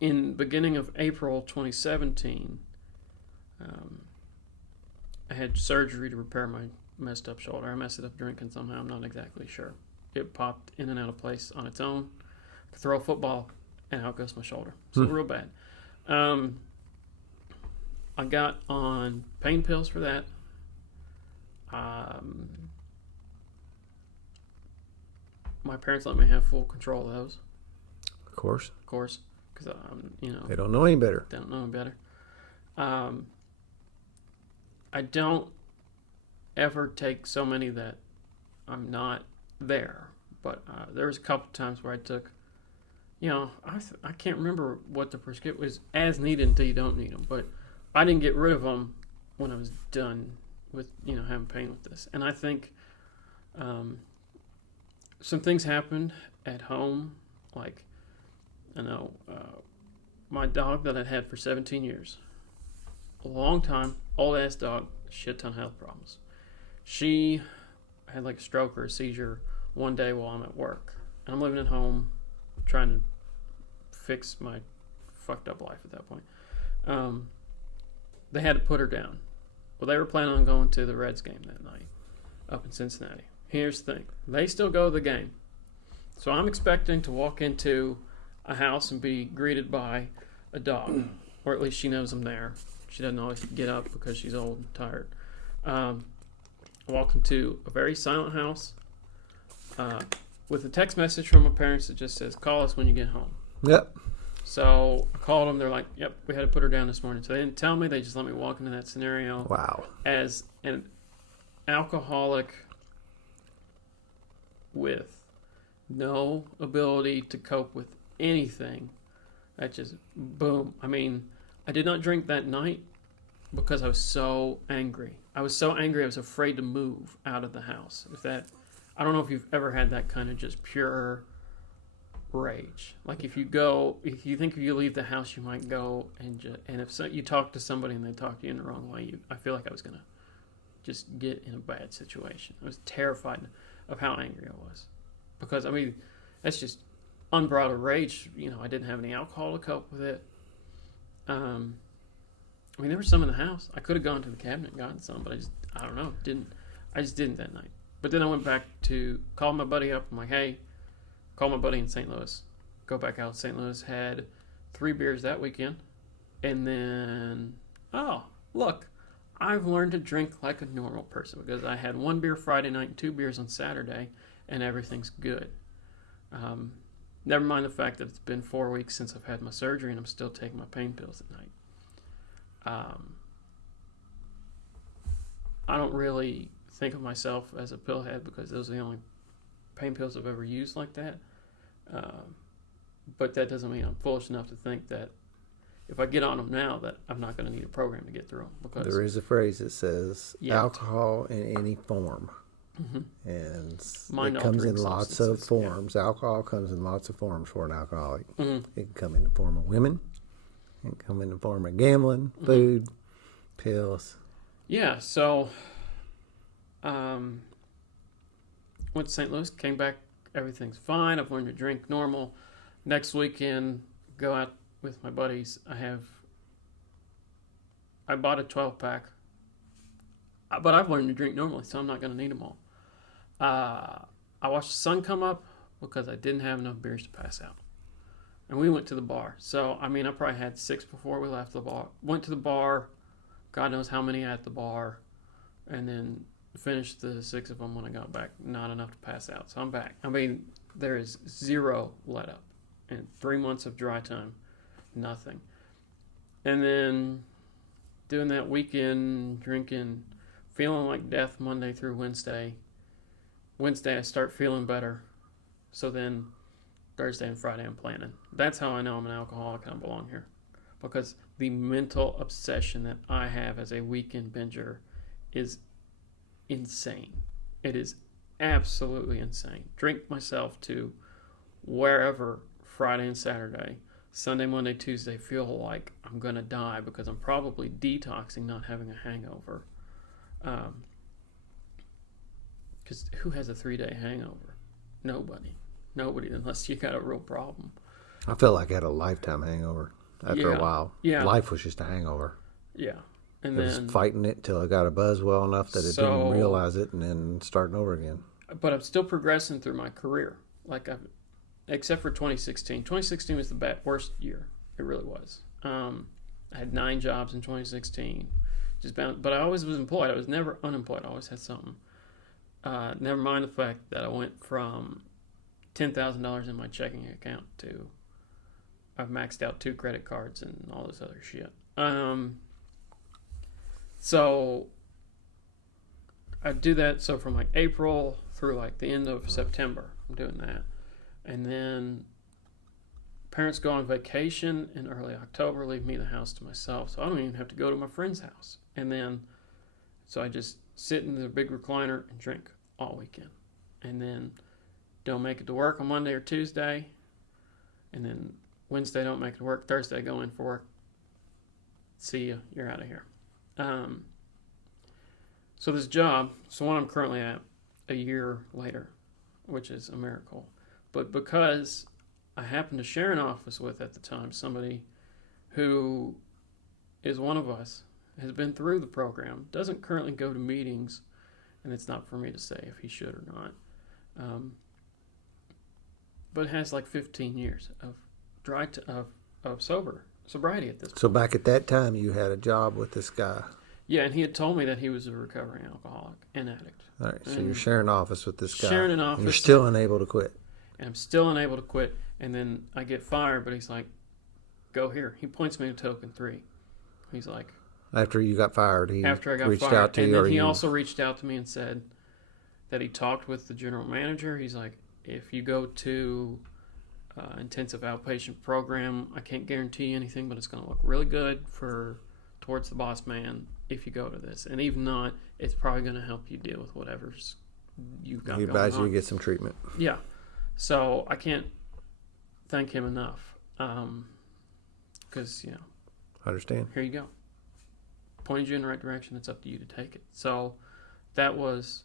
in beginning of April 2017, I had surgery to repair my messed up shoulder. I messed it up drinking somehow. I'm not exactly sure. It popped in and out of place on its own. I could throw a football, and out goes my shoulder. So real bad. I got on pain pills for that. My parents let me have full control of those. Of course. Because they don't know any better. They don't know any better. I don't ever take so many that I'm not there. But there was a couple times where I took, I can't remember what the prescription was, as needed until you don't need them. But I didn't get rid of them when I was done with, having pain with this. And I think some things happened at home. Like, my dog that I'd had for 17 years, a long time, old-ass dog, shit ton of health problems. She had like a stroke or a seizure one day while I'm at work. And I'm living at home trying to fix my fucked up life at that point. They had to put her down. Well, they were planning on going to the Reds game that night up in Cincinnati. Here's the thing. They still go to the game. So I'm expecting to walk into a house and be greeted by a dog. Or at least she knows I'm there. She doesn't always get up because she's old and tired. Walk into a very silent house with a text message from my parents that just says, call us when you get home. Yep. So I called them. They're like, yep, we had to put her down this morning. So they didn't tell me. They just let me walk into that scenario. Wow. As an alcoholic with no ability to cope with anything. That just, boom. I mean, I did not drink that night because I was so angry. I was so angry I was afraid to move out of the house. I don't know if you've ever had that kind of just pure rage. Like if you think if you leave the house, you might go and if you talk to somebody and they talk to you in the wrong way, I feel like I was gonna just get in a bad situation. I was terrified of how angry I was because that's just unbridled rage. I didn't have any alcohol to cope with it. There was some in the house. I could have gone to the cabinet and gotten some, but I don't know, didn't. I just didn't that night. But then I went back to call my buddy up. I'm like, hey, call my buddy in St. Louis. Go back out to St. Louis. Had 3 beers that weekend. And then, look, I've learned to drink like a normal person because I had 1 beer Friday night and 2 beers on Saturday, and everything's good. Never mind the fact that it's been 4 weeks since I've had my surgery and I'm still taking my pain pills at night. I don't really think of myself as a pillhead because those are the only pain pills I've ever used like that. But that doesn't mean I'm foolish enough to think that if I get on them now that I'm not going to need a program to get through them. Because there is a phrase that says alcohol in any form. Mm-hmm. And it comes in lots of forms. Yeah. Alcohol comes in lots of forms for an alcoholic. Mm-hmm. It can come in the form of women. It can come in the form of gambling, food, pills. Yeah, so went to St. Louis, came back, everything's fine. I've learned to drink normal. Next weekend, go out with my buddies. I bought a 12-pack, but I've learned to drink normally, so I'm not going to need them all. I watched the sun come up because I didn't have enough beers to pass out. And we went to the bar. So, I probably had 6 before we left the bar. Went to the bar, God knows how many at the bar, and then finished the 6 of them when I got back. Not enough to pass out. So I'm back. There is 0 let up. And 3 months of dry time, nothing. And then doing that weekend, drinking, feeling like death Monday through Wednesday. Wednesday I start feeling better. So then Thursday and Friday I'm planning. That's how I know I'm an alcoholic and I belong here. Because the mental obsession that I have as a weekend binger is insane. It is absolutely insane. Drink myself to wherever Friday and Saturday, Sunday, Monday, Tuesday, feel like I'm going to die because I'm probably detoxing, not having a hangover. Because who has a 3-day hangover? Nobody, unless you got a real problem. I felt like I had a lifetime hangover after a while. Yeah. Life was just a hangover. Yeah. And I was fighting it till I got a buzz well enough that I didn't realize it and then starting over again. But I'm still progressing through my career. Except for 2016. 2016 was the worst year. It really was. I had 9 jobs in 2016. But I always was employed. I was never unemployed. I always had something. Never mind the fact that I went from $10,000 in my checking account to I've maxed out 2 credit cards and all this other shit. So I do that. So from April through the end of September, I'm doing that. And then parents go on vacation in early October, leave me the house to myself. So I don't even have to go to my friend's house. And then, so I just sit in the big recliner and drink all weekend. And then don't make it to work on Monday or Tuesday. And then Wednesday don't make it to work. Thursday go in for work. See you. You're out of here. So this job, so one I'm currently at a year later, which is a miracle. But because I happened to share an office with at the time somebody who is one of us, has been through the program, doesn't currently go to meetings, and it's not for me to say if he should or not, but has 15 years of sobriety at this point. So back at that time, you had a job with this guy. Yeah, and he had told me that he was a recovering alcoholic and addict. All right, so you're sharing office with this guy. Sharing an office. And you're still unable to quit. And I'm still unable to quit. And then I get fired, but he's like, go here. He points me to token 3. He's like... After you got fired, he after I got reached fired. out to you? And then he also reached out to me and said that he talked with the general manager. He's like, if you go to intensive outpatient program, I can't guarantee anything, but it's going to look really good towards the boss man if you go to this. And even not, it's probably going to help you deal with whatever's you've got He going advised you on. to get some treatment. Yeah. So I can't thank him enough. Because, Understand? here you go. Pointed you in the right direction. It's up to you to take it. So that was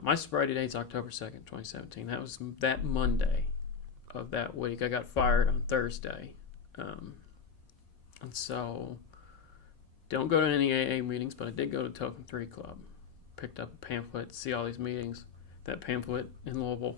my sobriety date's October 2nd, 2017. That was that Monday of that week. I got fired on Thursday. And so don't go to any AA meetings, but I did go to Token 3 Club. Picked up a pamphlet, see all these meetings. That pamphlet in Louisville,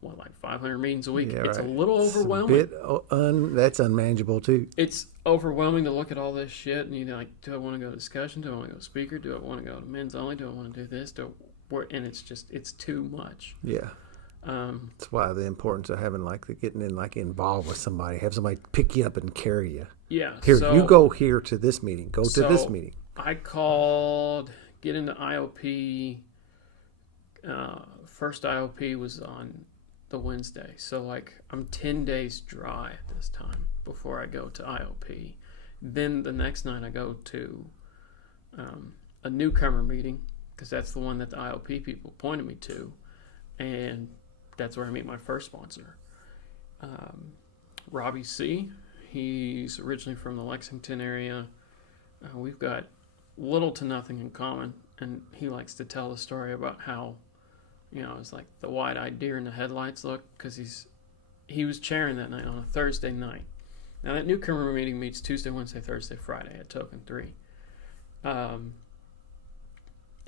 like 500 meetings a week. Yeah, It's right. a little overwhelming. It's a bit that's unmanageable too. It's overwhelming to look at all this shit, and you're like, do I want to go to discussion? Do I want to go speaker? Do I want to go to men's only? Do I want to do this? And it's too much. Yeah. That's why the importance of having getting involved with somebody, have somebody pick you up and carry you. Yeah. Here, so, you go here to this meeting. Go to this meeting. I called, get into IOP. First IOP was on the Wednesday. So I'm 10 days dry at this time before I go to IOP. Then the next night I go to a newcomer meeting, because that's the one that the IOP people pointed me to. And that's where I meet my first sponsor. Robbie C. He's originally from the Lexington area. We've got little to nothing in common. And he likes to tell the story about how, it's like the wide-eyed deer in the headlights look, because he was chairing that night on a Thursday night. Now that newcomer meeting meets Tuesday, Wednesday, Thursday, Friday at Token 3.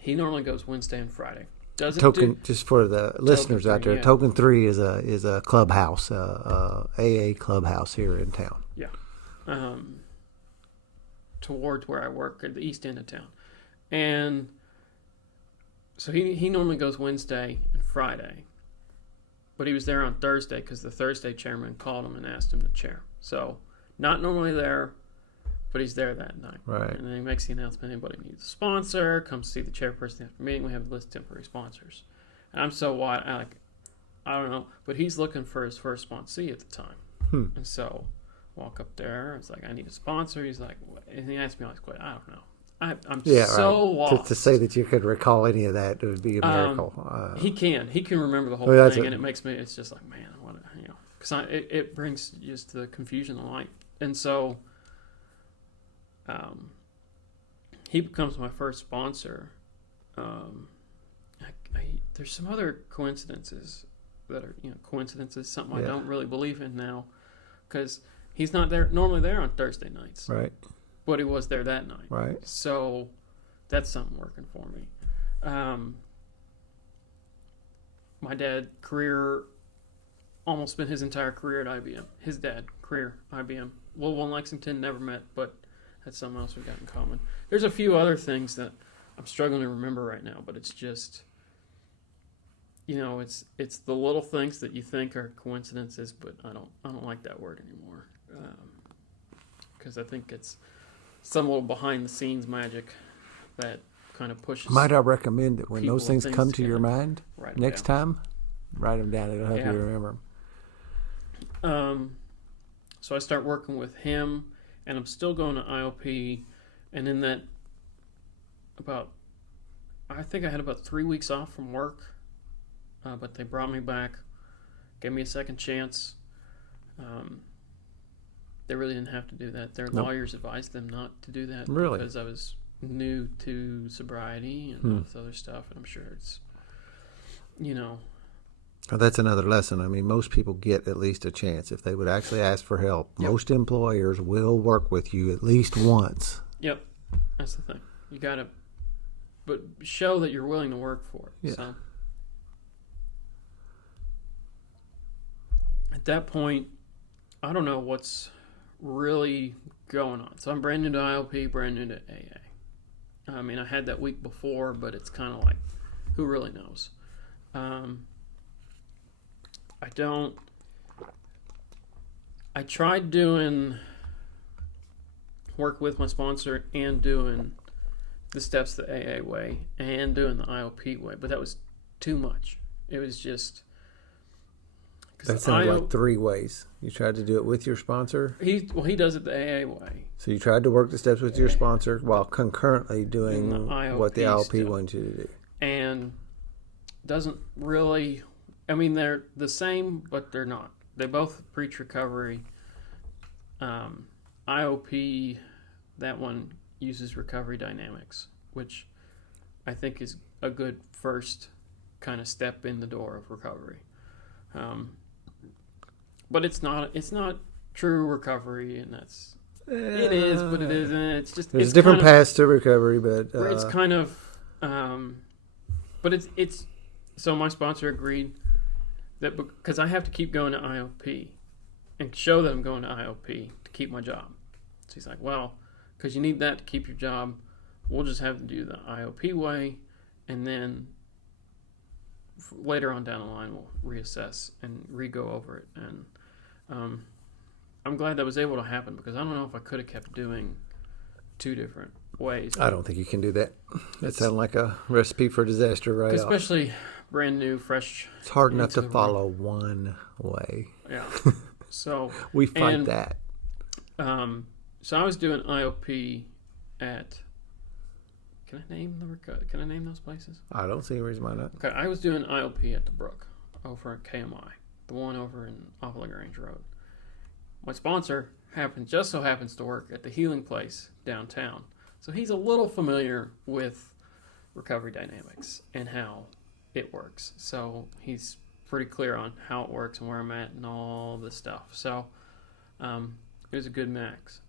He normally goes Wednesday and Friday. Just for the listeners out there, yeah. Token 3 is a clubhouse, AA clubhouse here in town. Yeah. Towards where I work at the east end of town. And so he normally goes Wednesday and Friday. But he was there on Thursday because the Thursday chairman called him and asked him to chair. So not normally there, but he's there that night. Right. And then he makes the announcement, anybody needs a sponsor, come see the chairperson after the meeting. We have a list of temporary sponsors. And I'm so wide, I don't know. But he's looking for his first sponsee at the time. And so walk up there. It's like, I need a sponsor. He's like, what? And he asked me all these questions. I don't know. I'm so lost. To say that you could recall any of that would be a miracle. He can remember the whole thing, and it makes me. It's just like, man, what because it brings just the confusion to light, and so he becomes my first sponsor. There's some other coincidences that are coincidences, something I don't really believe in now, because he's not normally there on Thursday nights, right? But he was there that night. Right. So that's something working for me. My dad, almost spent his entire career at IBM. His dad, career, IBM. Louisville and Lexington, never met, but that's something else we've got in common. There's a few other things that I'm struggling to remember right now, but it's just, it's the little things that you think are coincidences, but I don't like that word anymore. Because I think it's some little behind-the-scenes magic that kind of pushes. Might I recommend that when those things come to your together, mind next time, write them down. It'll help you remember them. So I start working with him, and I'm still going to IOP, and in that I think I had about 3 weeks off from work, but they brought me back, gave me a second chance. They really didn't have to do that. Their lawyers advised them not to do that because I was new to sobriety and all this other stuff. And I'm sure it's, That's another lesson. I mean, most people get at least a chance if they would actually ask for help. Yep. Most employers will work with you at least once. Yep, that's the thing. You got to, but show that you're willing to work for it. Yeah. So at that point, I don't know what's really going on. So I'm brand new to IOP, brand new to AA. I mean, I had that week before, but it's kind of like, who really knows? I tried doing work with my sponsor and doing the steps the AA way and doing the IOP way, but that was too much. It was just... That sounds like 3 ways. You tried to do it with your sponsor? He does it the AA way. So you tried to work the steps with your sponsor while concurrently doing what the IOP wanted you to do. And doesn't really. I mean, they're the same, but they're not. They both preach recovery. IOP, that one uses recovery dynamics, which I think is a good first kind of step in the door of recovery. But it's not true recovery, and that's it is, but it isn't. It's just there's it's different kind of, paths to recovery, but it's kind of but it's so my sponsor agreed that because I have to keep going to IOP and show that I'm going to IOP to keep my job. So he's like, well, because you need that to keep your job, we'll just have to do the IOP way, and then later on down the line we'll reassess and re-go over it. And I'm glad that was able to happen, because I don't know if I could have kept doing two different ways. I don't think you can do that. That sounds like a recipe for disaster right off. Especially brand new, fresh. It's hard enough to follow one way. Yeah. So we fight that. So I was doing IOP at. Can I name those places? I don't see a reason why not. Okay, I was doing IOP at the Brook over at KMI, the one over off LaGrange Road. My sponsor just so happens to work at the Healing Place downtown, so he's a little familiar with recovery dynamics and how it works. So he's pretty clear on how it works and where I'm at and all this stuff. So it was a good match.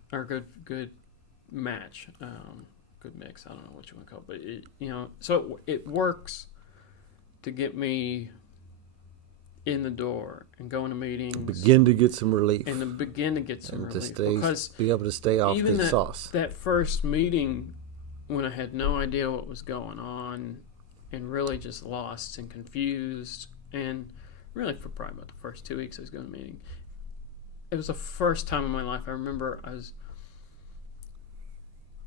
Good mix. I don't know what you want to call it, but so it works to get me in the door and go into meetings. Begin to get some relief. And to begin to get some relief. Because be able to stay off even the sauce. That first meeting when I had no idea what was going on and really just lost and confused, and really for probably about the first 2 weeks I was going to meeting, it was the first time in my life I remember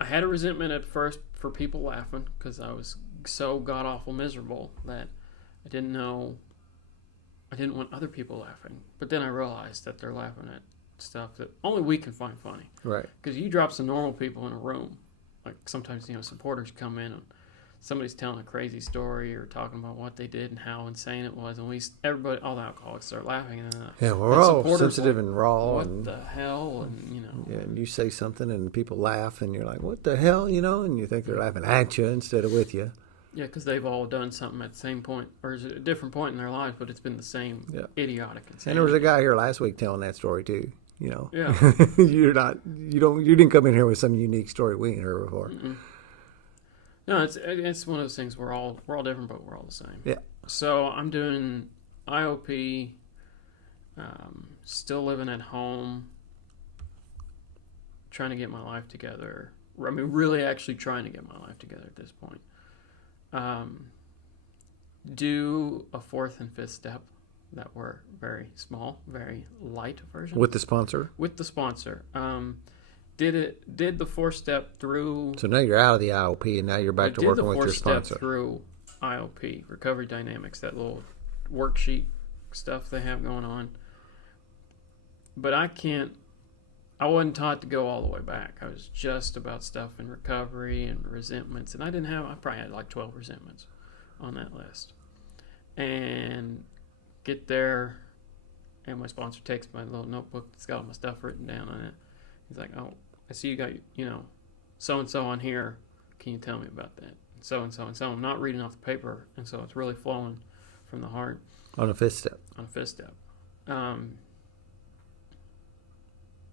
I had a resentment at first for people laughing, because I was so god-awful miserable that I didn't want other people laughing. But then I realized that they're laughing at stuff that only we can find funny. Right. Because you drop some normal people in a room. Like sometimes, supporters come in and somebody's telling a crazy story or talking about what they did and how insane it was, and everybody, all the alcoholics start laughing, and then we're all sensitive and raw. What the hell? And yeah, and you say something and people laugh, and you're like, what the hell, and you think they're laughing at you instead of with you. Yeah, because they've all done something at the same point, or is it a different point in their lives, but it's been the same idiotic. And there was a guy here last week telling that story too. Yeah. You didn't come in here with some unique story we ain't heard before. Mm-mm. No, it's one of those things. We're all different, but we're all the same. Yeah. So I'm doing IOP, still living at home, trying to get my life together. I mean, really, actually trying to get my life together at this point. Do a fourth and fifth step that were very small, very light version. With the sponsor. Did the fourth step through. So now you're out of the IOP and now you're back to working with your sponsor. I did the fourth step through IOP, Recovery Dynamics, that little worksheet stuff they have going on. But I wasn't taught to go all the way back. I was just about stuff in recovery and resentments. And I probably had like 12 resentments on that list. And get there, and my sponsor takes my little notebook that's got all my stuff written down on it. He's like, oh, I see you got, so-and-so on here. Can you tell me about that? So-and-so and so. I'm not reading off the paper, and so it's really flowing from the heart. On a fifth step.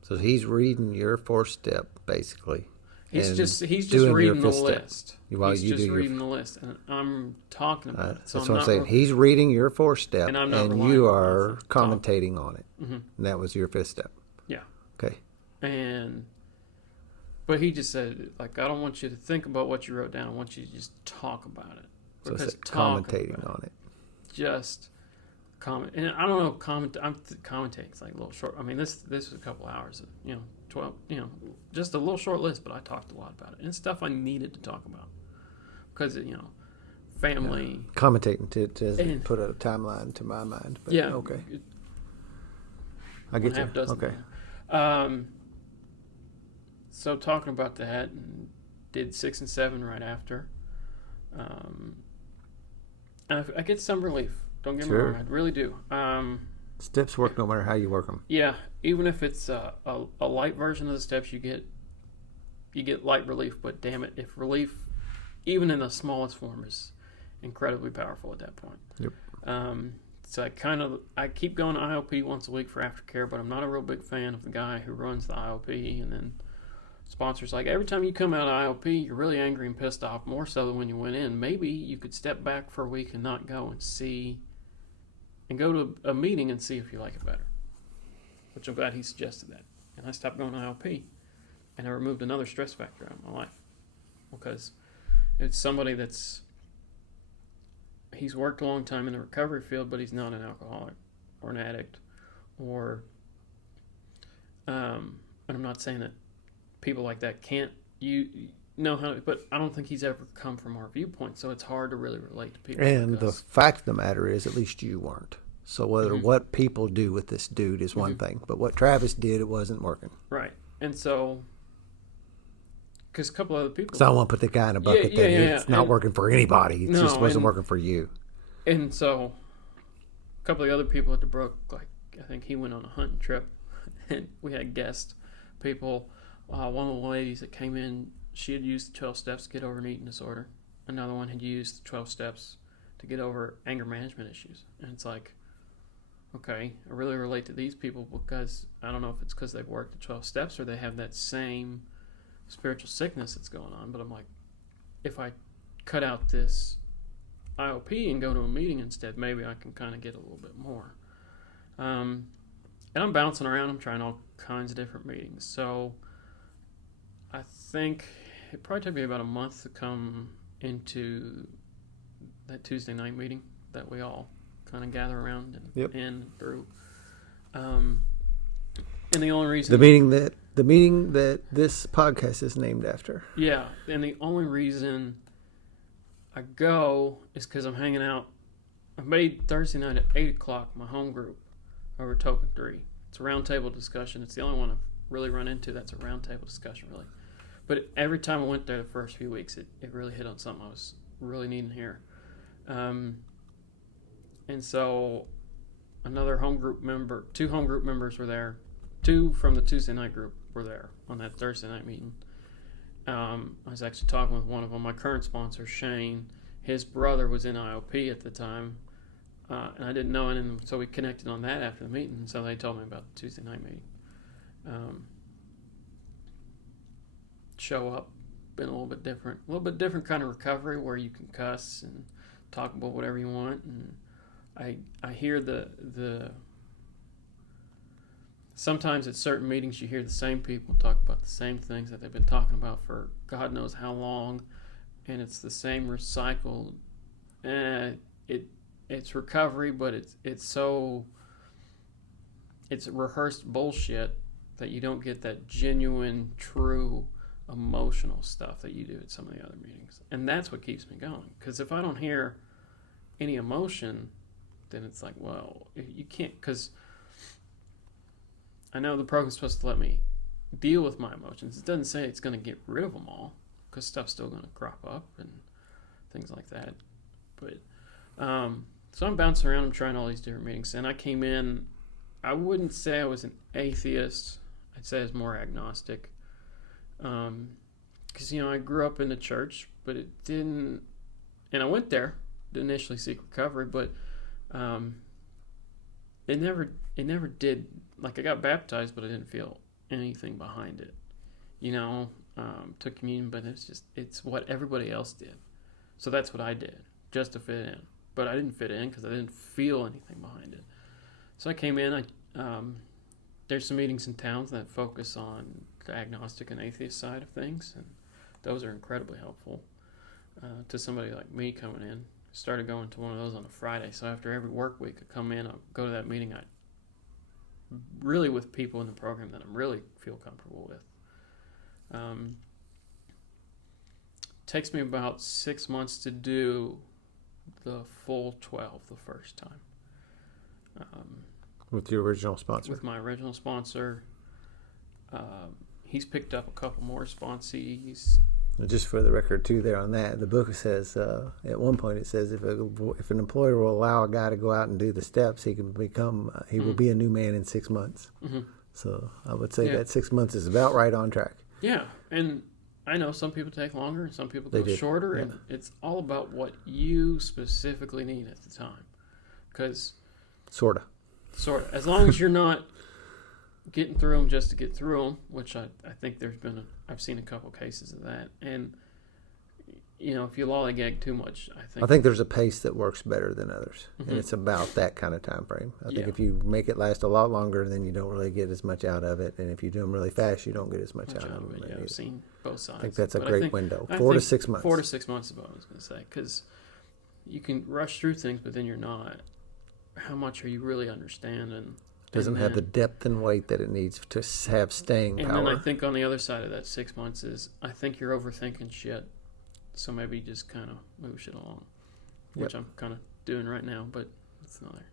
So he's reading your fourth step, basically. He's just reading the list. He's just reading the list, and I'm talking about it. So that's what I'm saying. He's reading your fourth step, and you are commentating on it. Mm-hmm. And that was your fifth step. Yeah. Okay. But he just said, like, I don't want you to think about what you wrote down. I want you to just talk about it. So it's commentating on it. Just comment, and I don't know. Commentating. It's like a little short. I mean, this was a couple hours. 12. Just a little short list, but I talked a lot about it and stuff I needed to talk about because family. Yeah. Commentating to put a timeline to my mind. But yeah. Okay. I get you. Okay. So talking about that, and did 6 and 7 right after. I get some relief. Don't get me Sure. wrong, I really do. Steps work no matter how you work them. Yeah, even if it's a light version of the steps, you get light relief. But damn it, if relief, even in the smallest form, is incredibly powerful at that point. Yep. So I keep going to IOP once a week for aftercare, but I'm not a real big fan of the guy who runs the IOP, and then sponsors like every time you come out of IOP, you're really angry and pissed off, more so than when you went in. Maybe you could step back for a week and not go and see, and go to a meeting and see if you like it better. Which I'm glad he suggested that. And I stopped going to IOP, and I removed another stress factor out of my life, because it's somebody he's worked a long time in the recovery field, but he's not an alcoholic or an addict, or and I'm not saying that people like that can't know how to, but I don't think he's ever come from our viewpoint, so it's hard to really relate to people. And like the us. fact of the matter is, at least you weren't. So whether Mhm. what people do with this dude is one thing, but what Travis did, it wasn't working. Right, and so because a couple other people, So I don't want to put the guy in a bucket that it's not and- working for anybody. It No, just wasn't and- working for you. and so a couple of the other people at the Brook, like I think he went on a hunting trip, and we had guest people. One of the ladies that came in, she had used the 12 steps to get over an eating disorder. Another one had used the 12 steps to get over anger management issues. And it's like, okay, I really relate to these people, because I don't know if it's because they've worked the 12 steps or they have that same spiritual sickness that's going on. But I'm like, if I cut out this IOP and go to a meeting instead, maybe I can kind of get a little bit more. And I'm bouncing around. I'm trying all kinds of different meetings. So I think it probably took me about a month to come into that Tuesday night meeting that we all kind of gather around and through. And the only reason The meeting that this podcast is named after. Yeah, and the only reason I go is because I'm hanging out. I made Thursday night at 8 o'clock my home group over Token 3. It's a roundtable discussion. It's the only one I've really run into that's a roundtable discussion, really. But every time I went there the first few weeks, it really hit on something I was really needing to hear. And so another home group member, 2 home group members were there. 2 from the Tuesday night group were there on that Thursday night meeting. I was actually talking with one of them, my current sponsor, Shane. His brother was in IOP at the time, and I didn't know it, and so we connected on that after the meeting, so they told me about the Tuesday night meeting. Show up, been a little bit different kind of recovery where you can cuss and talk about whatever you want, and I hear the sometimes at certain meetings you hear the same people talk about the same things that they've been talking about for God knows how long, and it's the same recycled. It's recovery, but it's rehearsed bullshit that you don't get that genuine, true, emotional stuff that you do at some of the other meetings, and that's what keeps me going. Because if I don't hear any emotion, then it's like, well, you can't. Because I know the program's supposed to let me deal with my emotions. It doesn't say it's going to get rid of them all, because stuff's still going to crop up and things like that. But so I'm bouncing around. I'm trying all these different meetings, and I came in. I wouldn't say I was an atheist. I'd say I was more agnostic. Because I grew up in the church, but it didn't. And I went there to initially seek recovery, but it never did. Like, I got baptized, but I didn't feel anything behind it. Took communion, but it's what everybody else did. So that's what I did, just to fit in. But I didn't fit in because I didn't feel anything behind it. So I came in. There's some meetings in towns that focus on the agnostic and atheist side of things, and those are incredibly helpful to somebody like me coming in. Started going to one of those on a Friday, so after every work week I come in, I'll go to that meeting. I really with people in the program that I really feel comfortable with. Takes me about 6 months to do the full 12 the first time. With your original sponsor? With my original sponsor. He's picked up a couple more sponsees. Just for the record, too, there on that, the book says, at one point it says if an employer will allow a guy to go out and do the steps, he can become, he will be a new man in 6 months. Mm-hmm. So I would say that 6 months is about right on track. Yeah, and I know some people take longer and some people go shorter, and it's all about what you specifically need at the time. Because sort of. As long as you're not getting through them just to get through them, which I think I've seen a couple cases of that. And, if you lollygag too much, I think there's a pace that works better than others. Mm-hmm. And it's about that kind of time frame. I think if you make it last a lot longer, then you don't really get as much out of it. And if you do them really fast, you don't get as much out of it. Yeah, I've seen both sides. I think that's a great window. 4 to 6 months. 4 to 6 months is what I was going to say. Because you can rush through things, but then you're not. How much are you really understanding? Doesn't have the depth and weight that it needs to have staying power. And then I think on the other side of that 6 months is I think you're overthinking shit. So maybe just kind of move shit along, which I'm kind of doing right now, but it's another.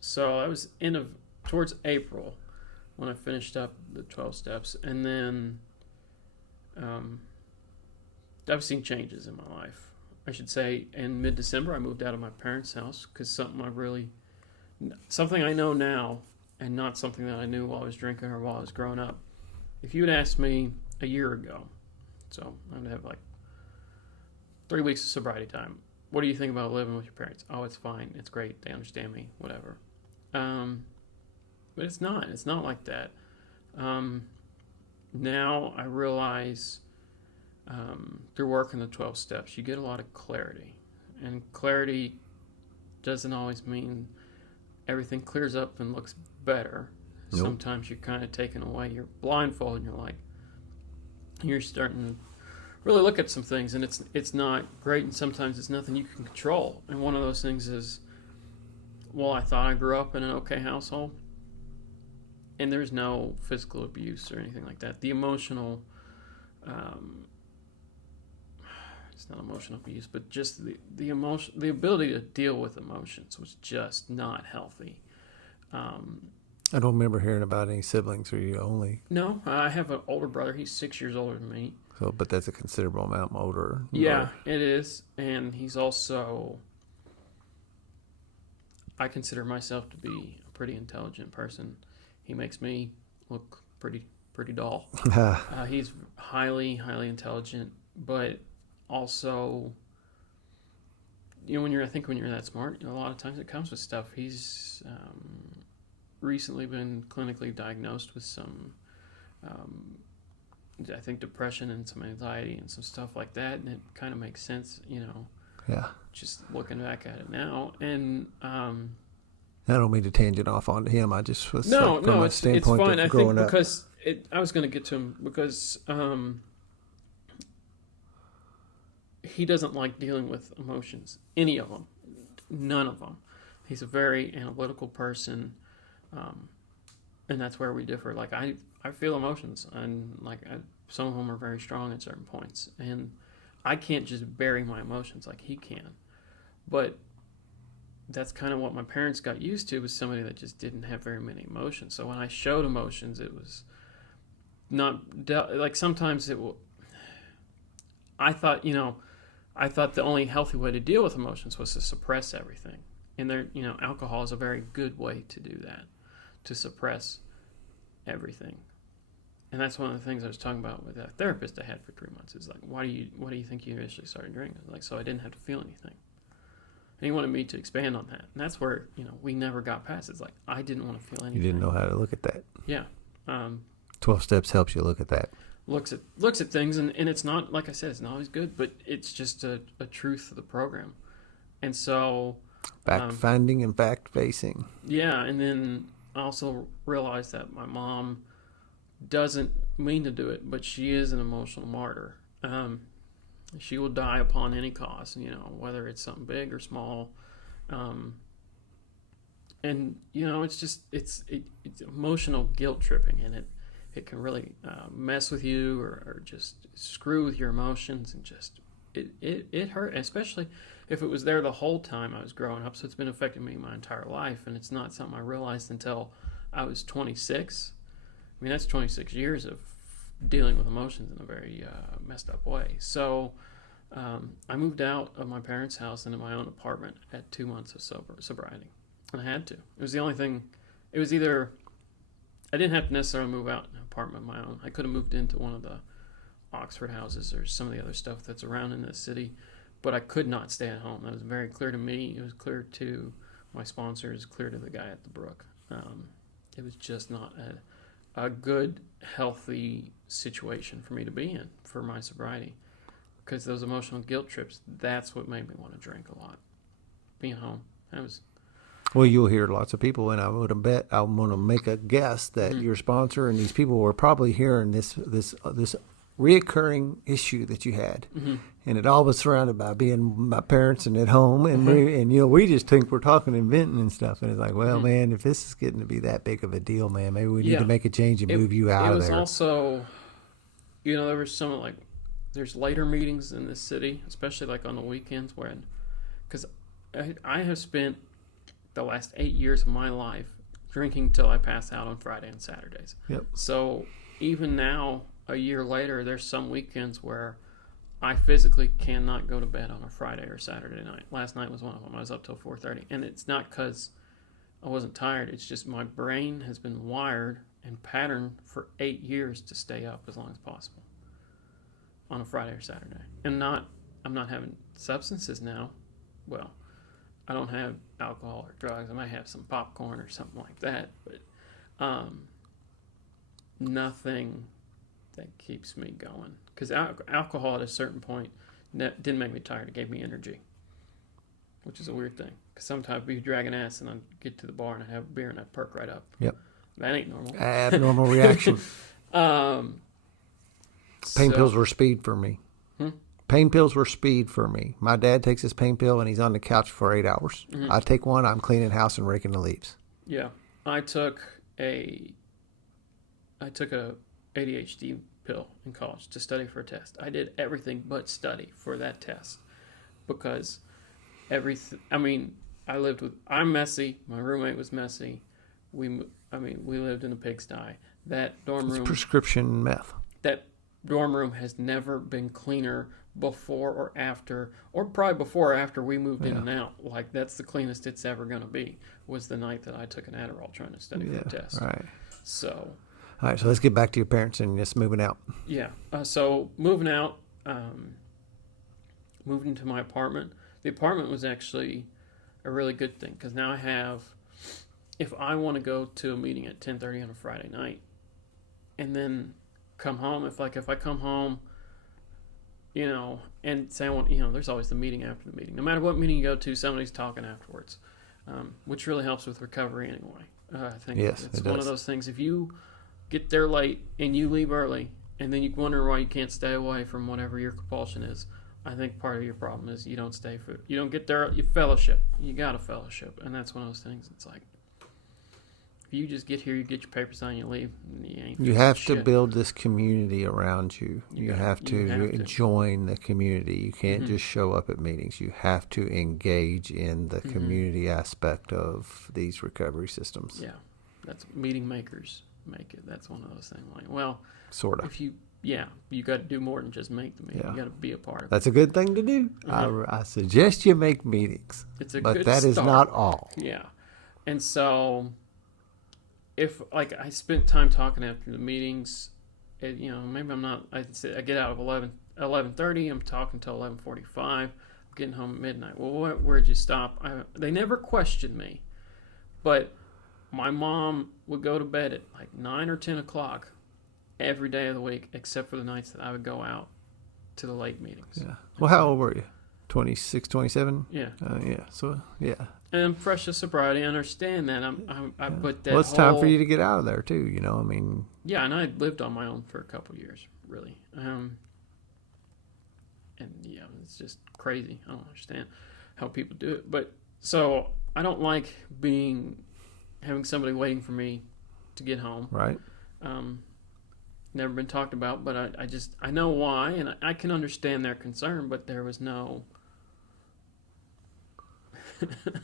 So I was towards April when I finished up the 12 steps, and then I've seen changes in my life. I should say in mid-December I moved out of my parents' house because something I know now and not something that I knew while I was drinking or while I was growing up. If you had asked me a year ago, so I would have like 3 weeks of sobriety time, what do you think about living with your parents? Oh, it's fine. It's great. They understand me, whatever. But it's not. It's not like that. Now I realize through working the 12 steps, you get a lot of clarity. And clarity doesn't always mean everything clears up and looks better. Nope. Sometimes you're kind of taken away. You're blindfolded and you're starting to really look at some things, and it's not great, and sometimes it's nothing you can control. And one of those things is, I thought I grew up in an okay household, and there's no physical abuse or anything like that. The emotional, it's not emotional abuse, but just the emotion, the ability to deal with emotions was just not healthy. I don't remember hearing about any siblings. Are you only? No, I have an older brother. He's 6 years older than me. So, but that's a considerable amount older. Yeah, it is. And he's also, I consider myself to be a pretty intelligent person. He makes me look pretty dull. He's highly, highly intelligent, but also, when you're that smart, a lot of times it comes with stuff. He's recently been clinically diagnosed with some, I think, depression and some anxiety and some stuff like that, and it kind of makes sense, Yeah. Just looking back at it now, and I don't mean to tangent off onto him. I just was from a standpoint it's fine. of I growing think up. Because I was going to get to him because he doesn't like dealing with emotions, any of them, none of them. He's a very analytical person. And that's where we differ. Like I feel emotions, and some of them are very strong at certain points, and I can't just bury my emotions like he can. But that's kind of what my parents got used to, was somebody that just didn't have very many emotions. So when I showed emotions, it was not sometimes it will. I thought the only healthy way to deal with emotions was to suppress everything, and alcohol is a very good way to do that. To suppress everything. And that's one of the things I was talking about with that therapist I had for 3 months. Is what do you think you initially started drinking? So I didn't have to feel anything. And he wanted me to expand on that. And that's where, we never got past. It's I didn't want to feel anything. You didn't know how to look at that. Yeah. 12 steps helps you look at that. Looks at things, and it's not, like I said, it's not always good, but it's just a truth of the program. And so fact finding and fact facing. Yeah, and then I also realized that my mom doesn't mean to do it, but she is an emotional martyr. She will die upon any cost, whether it's something big or small. And it's emotional guilt tripping, and it can really mess with you or just screw with your emotions, and just it hurt, especially if it was there the whole time I was growing up. So it's been affecting me my entire life, and it's not something I realized until I was 26. I mean, that's 26 years of dealing with emotions in a very messed up way. So I moved out of my parents' house into my own apartment at 2 months of sobriety. And I had to. It was the only thing. It was either I didn't have to necessarily move out in an apartment of my own. I could have moved into one of the Oxford houses or some of the other stuff that's around in this city, but I could not stay at home. That was very clear to me. It was clear to my sponsors, clear to the guy at the Brook. It was just not a good, healthy situation for me to be in for my sobriety, because those emotional guilt trips, that's what made me want to drink a lot. Being home, that was. Well, you'll hear lots of people, and I would have bet I'm going to make a guess that your sponsor and these people were probably hearing this reoccurring issue that you had, and it all was surrounded by being my parents and at home, and we just think we're talking and venting and stuff, and it's like, well, man, if this is getting to be that big of a deal, man, maybe we need to make a change and move you out of there. It was also, there was some there's later meetings in this city, especially like on the weekends because I have spent the last 8 years of my life drinking till I pass out on Friday and Saturdays. Yep. So even now, a year later, there's some weekends where I physically cannot go to bed on a Friday or Saturday night. Last night was one of them. I was up till 4:30, and it's not because I wasn't tired. It's just my brain has been wired and patterned for 8 years to stay up as long as possible on a Friday or Saturday. And I'm not having substances now. Well, I don't have alcohol or drugs. I might have some popcorn or something like that, but nothing that keeps me going. Because alcohol at a certain point didn't make me tired. It gave me energy, which is a weird thing. Because sometimes I'd be dragging ass and I'd get to the bar and I'd have a beer and I'd perk right up. Yep. That ain't normal. Abnormal reaction. Pain pills were speed for me. Pain pills were speed for me. My dad takes his pain pill and he's on the couch for 8 hours. I take one, I'm cleaning house and raking the leaves. Yeah. I took a ADHD pill in college to study for a test. I did everything but study for that test because I'm messy. My roommate was messy. We lived in a pigsty. That dorm room. Prescription meth. That dorm room has never been cleaner before or after, or probably before or after we moved in and out. Like, that's the cleanest it's ever going to be, was the night that I took an Adderall trying to study for a test. Right. So. All right, so let's get back to your parents and just moving out. Yeah. So moving out, moved into my apartment. The apartment was actually a really good thing because now I have, if I want to go to a meeting at 10:30 on a Friday night and then come home, if I come home, and say I want, there's always the meeting after the meeting. No matter what meeting you go to, somebody's talking afterwards, which really helps with recovery anyway. I think it's one of those things. If you get there late and you leave early, and then you wonder why you can't stay away from whatever your compulsion is, I think part of your problem is you don't get there, you fellowship. You got a fellowship, and that's one of those things. It's like, if you just get here, you get your papers signed, you leave. You have to build this community around you. You have to join the community. You can't just show up at meetings. You have to engage in the community aspect of these recovery systems. Yeah, that's meeting makers make it. That's one of those things. Like, well, sort of. If you got to do more than just make the meeting. Yeah. You got to be a part of it. That's a good thing to do. I suggest you make meetings. It's a but good that start. Is not all. Yeah, and so. If I spent time talking after the meetings, maybe I'm not. I get out of 11:30. I'm talking till 11:45. I'm getting home at midnight. Well, where'd you stop? They never questioned me, but my mom would go to bed at like 9 or 10 o'clock every day of the week, except for the nights that I would go out to the late meetings. Yeah. Well, how old were you? 26, 27? Yeah. Yeah. So, yeah. And I'm fresh to sobriety. I understand that. But that it's time for you to get out of there, too, Yeah, and I lived on my own for a couple of years, really. And, it's just crazy. I don't understand how people do it. But, so, I don't like having somebody waiting for me to get home. Right. Never been talked about, but I know why, and I can understand their concern, but there was no...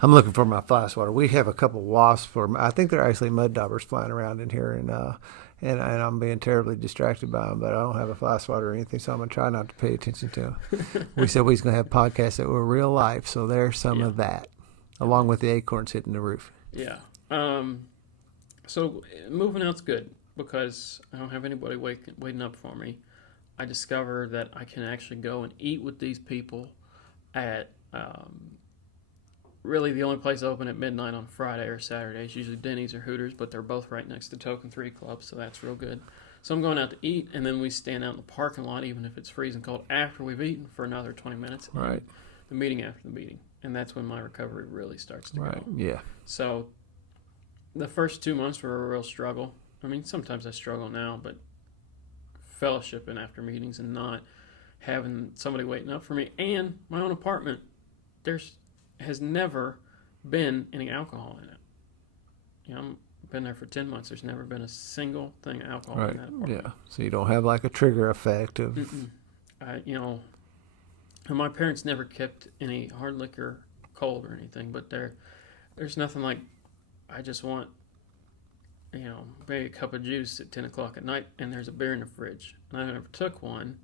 I'm looking for my fly swatter. We have a couple wasps I think they're actually mud daubers flying around in here, and I'm being terribly distracted by them. But I don't have a fly swatter or anything, so I'm gonna try not to pay attention to them. We said we was gonna have podcasts that were real life, so there's some Yeah. of that, along with the acorns hitting the roof. Yeah. So moving out's good because I don't have anybody waiting up for me. I discovered that I can actually go and eat with these people at really the only place open at midnight on Friday or Saturday is usually Denny's or Hooters, but they're both right next to Token 3 Club, so that's real good. So I'm going out to eat, and then we stand out in the parking lot, even if it's freezing cold, after we've eaten for another 20 minutes. Right. The meeting after the meeting. And that's when my recovery really starts to Right. go. Yeah. So the first 2 months were a real struggle. I mean, sometimes I struggle now, but fellowshipping after meetings and not having somebody waiting up for me, and my own apartment, has never been any alcohol in it. I've been there for 10 months. There's never been a single thing alcohol Right. in that apartment. Yeah. So you don't have like a trigger effect of. Mm-mm. And my parents never kept any hard liquor cold or anything, but there's nothing like, I just want, maybe a cup of juice at 10 o'clock at night, and there's a beer in the fridge. And I never took one,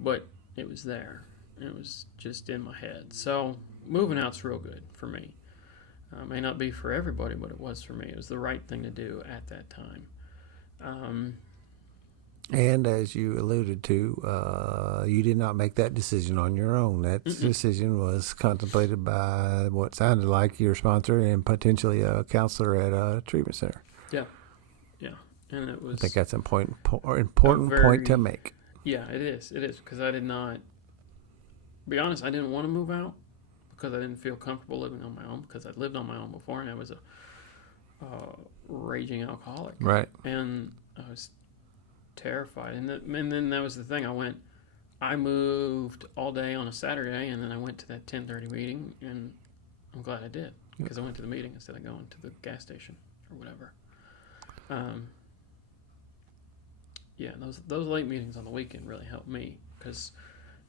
but it was there. It was just in my head. So moving out's real good for me. May not be for everybody, but it was for me. It was the right thing to do at that time. And as you alluded to, you did not make that decision on your own. That decision was contemplated by what sounded like your sponsor and potentially a counselor at a treatment center. Yeah, and it was. I think that's an important very- point to make. Yeah, it is because I did not. To be honest, I didn't want to move out because I didn't feel comfortable living on my own because I'd lived on my own before and I was a raging alcoholic. Right. And I was terrified. And then that was the thing. I moved all day on a Saturday, and then I went to that 10:30 meeting, and I'm glad I did because I went to the meeting instead of going to the gas station or whatever. Those late meetings on the weekend really helped me because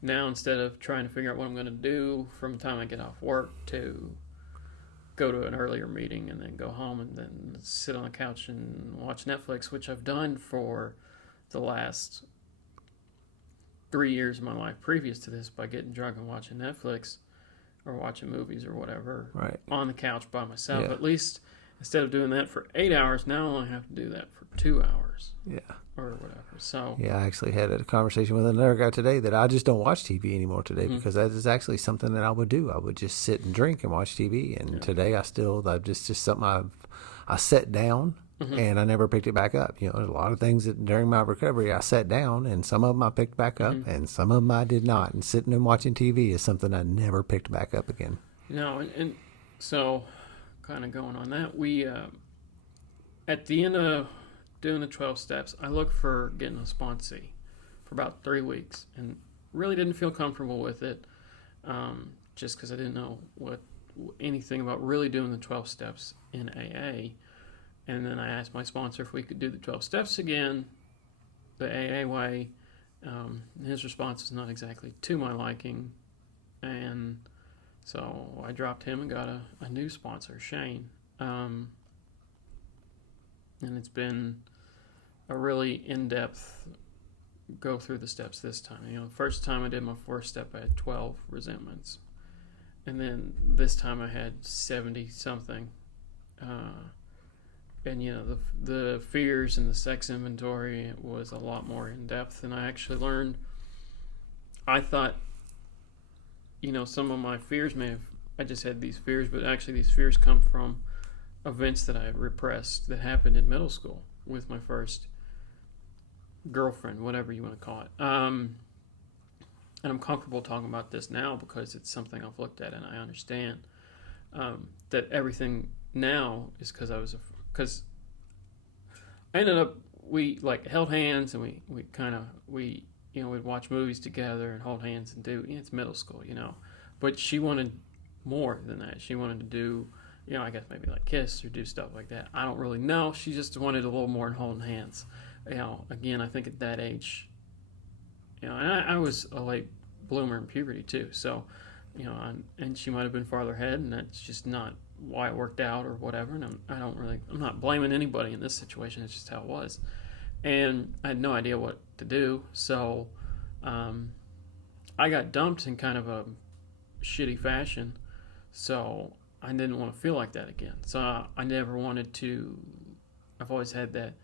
now instead of trying to figure out what I'm going to do from the time I get off work to go to an earlier meeting and then go home and then sit on the couch and watch Netflix, which I've done for the last 3 years of my life previous to this by getting drunk and watching Netflix or watching movies or whatever on the couch by myself. Yeah. At least instead of doing that for 8 hours, now I only have to do that for 2 hours. Yeah. Or whatever. So yeah, I actually had a conversation with another guy today that I just don't watch TV anymore today because that is actually something that I would do. I would just sit and drink and watch TV. And today I just something I set down and I never picked it back up. There's a lot of things that during my recovery I sat down and some of them I picked back up and some of them I did not. And sitting and watching TV is something I never picked back up again. And so kind of going on that, we at the end of doing the 12 steps, I looked for getting a sponsee for about 3 weeks and really didn't feel comfortable with it just because I didn't know anything about really doing the 12 steps in AA. And then I asked my sponsor if we could do the 12 steps again, the AA way. His response was not exactly to my liking. And so I dropped him and got a new sponsor, Shane. And it's been a really in-depth go through the steps this time. The first time I did my first step, I had 12 resentments. And then this time I had 70-something. And, the fears and the sex inventory was a lot more in-depth. And I actually learned, I thought, some of my fears I just had these fears, but actually these fears come from events that I repressed that happened in middle school with my first girlfriend, whatever you want to call it. And I'm comfortable talking about this now because it's something I've looked at and I understand that everything now is because I ended up, we held hands and we'd watch movies together and hold hands and do, it's middle school, but she wanted more than that. She wanted to do, I guess maybe like kiss or do stuff like that. I don't really know. She just wanted a little more than holding hands. Again, I think at that age, and I was a late bloomer in puberty too. So, and she might have been farther ahead, and that's just not why it worked out or whatever. And I'm not blaming anybody in this situation. It's just how it was, and I had no idea what to do. So, I got dumped in kind of a shitty fashion. So I didn't want to feel like that again. So I never wanted to. I've always had that.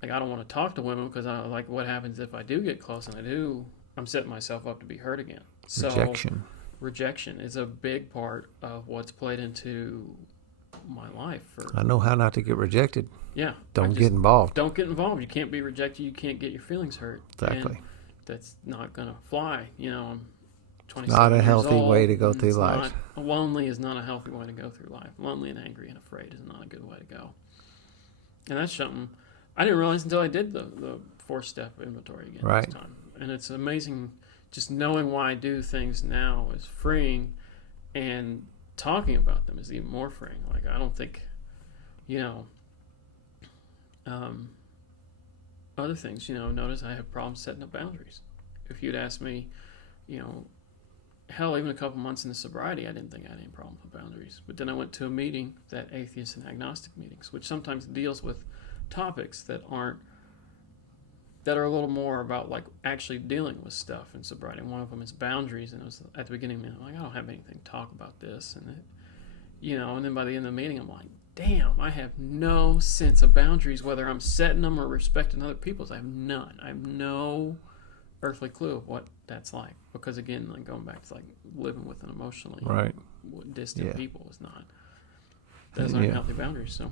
Like, I don't want to talk to women because I like what happens if I do get close, and I'm setting myself up to be hurt again. So rejection is a big part of what's played into my life. I know how not to get rejected. Yeah. Don't get involved. Don't get involved. You can't be rejected. You can't get your feelings hurt. Exactly. And that's not going to fly. I'm 27 not a years healthy old, way to go through life. Lonely is not a healthy way to go through life. Lonely and angry and afraid is not a good way to go. And that's something I didn't realize until I did the 4-step inventory again this time. And it's amazing just knowing why I do things now is freeing, and talking about them is even more freeing. Like, I don't think, other things, notice I have problems setting up boundaries. If you'd asked me, hell, even a couple months into sobriety, I didn't think I had any problem with boundaries. But then I went to a meeting, that atheist and agnostic meetings, which sometimes deals with topics that are a little more about like actually dealing with stuff in sobriety. And one of them is boundaries, and it was at the beginning, I'm like, I don't have anything to talk about this, and and then by the end of the meeting, I'm like, damn, I have no sense of boundaries, whether I'm setting them or respecting other people's. I have none. I have no earthly clue of what that's like, because again, like going back to like living with an emotionally distant people is not. Those aren't healthy boundaries. So.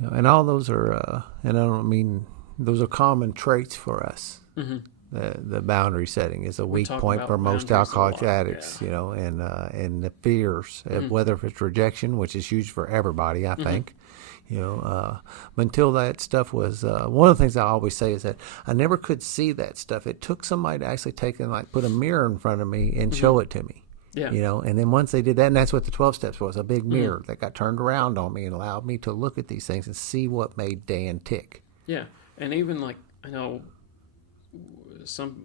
And all those are, and I don't mean, those are common traits for us. Mm-hmm. The boundary setting is a weak point for most alcoholic addicts, and the fears, whether if it's rejection, which is huge for everybody, I think. Until that stuff was, one of the things I always say is that I never could see that stuff. It took somebody to actually take and like put a mirror in front of me and show it to me. Yeah. And then once they did that, and that's what the 12 steps was, a big mirror that got turned around on me and allowed me to look at these things and see what made Dan tick. Yeah. And even like, I know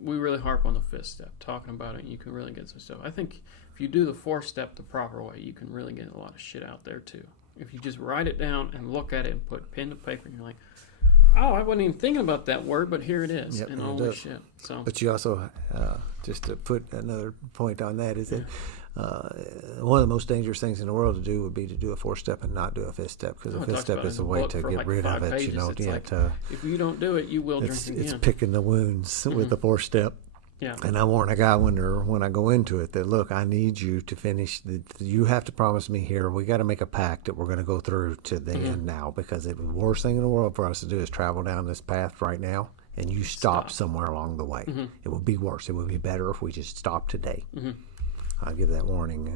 we really harp on the 5th step, talking about it, and you can really get some stuff. I think if you do the 4th step the proper way, you can really get a lot of shit out there too. If you just write it down and look at it and put pen to paper, and you're like, oh, I wasn't even thinking about that word, but here it is. Yep, and holy shit. So. But you also, just to put another point on that, is that one of the most dangerous things in the world to do would be to do a 4th step and not do a 5th step, because the 5th step is a way to get rid of it. If you don't do it, you will drink again. It's picking the wounds with the 4th step. Yeah. And I warn a guy when I go into it that, look, I need you to finish. You have to promise me here. We got to make a pact that we're going to go through to the end now, because the worst thing in the world for us to do is travel down this path right now, and you stop somewhere along the way. Mm-hmm. It would be worse. It would be better if we just stopped today. Mm-hmm. I'll give that warning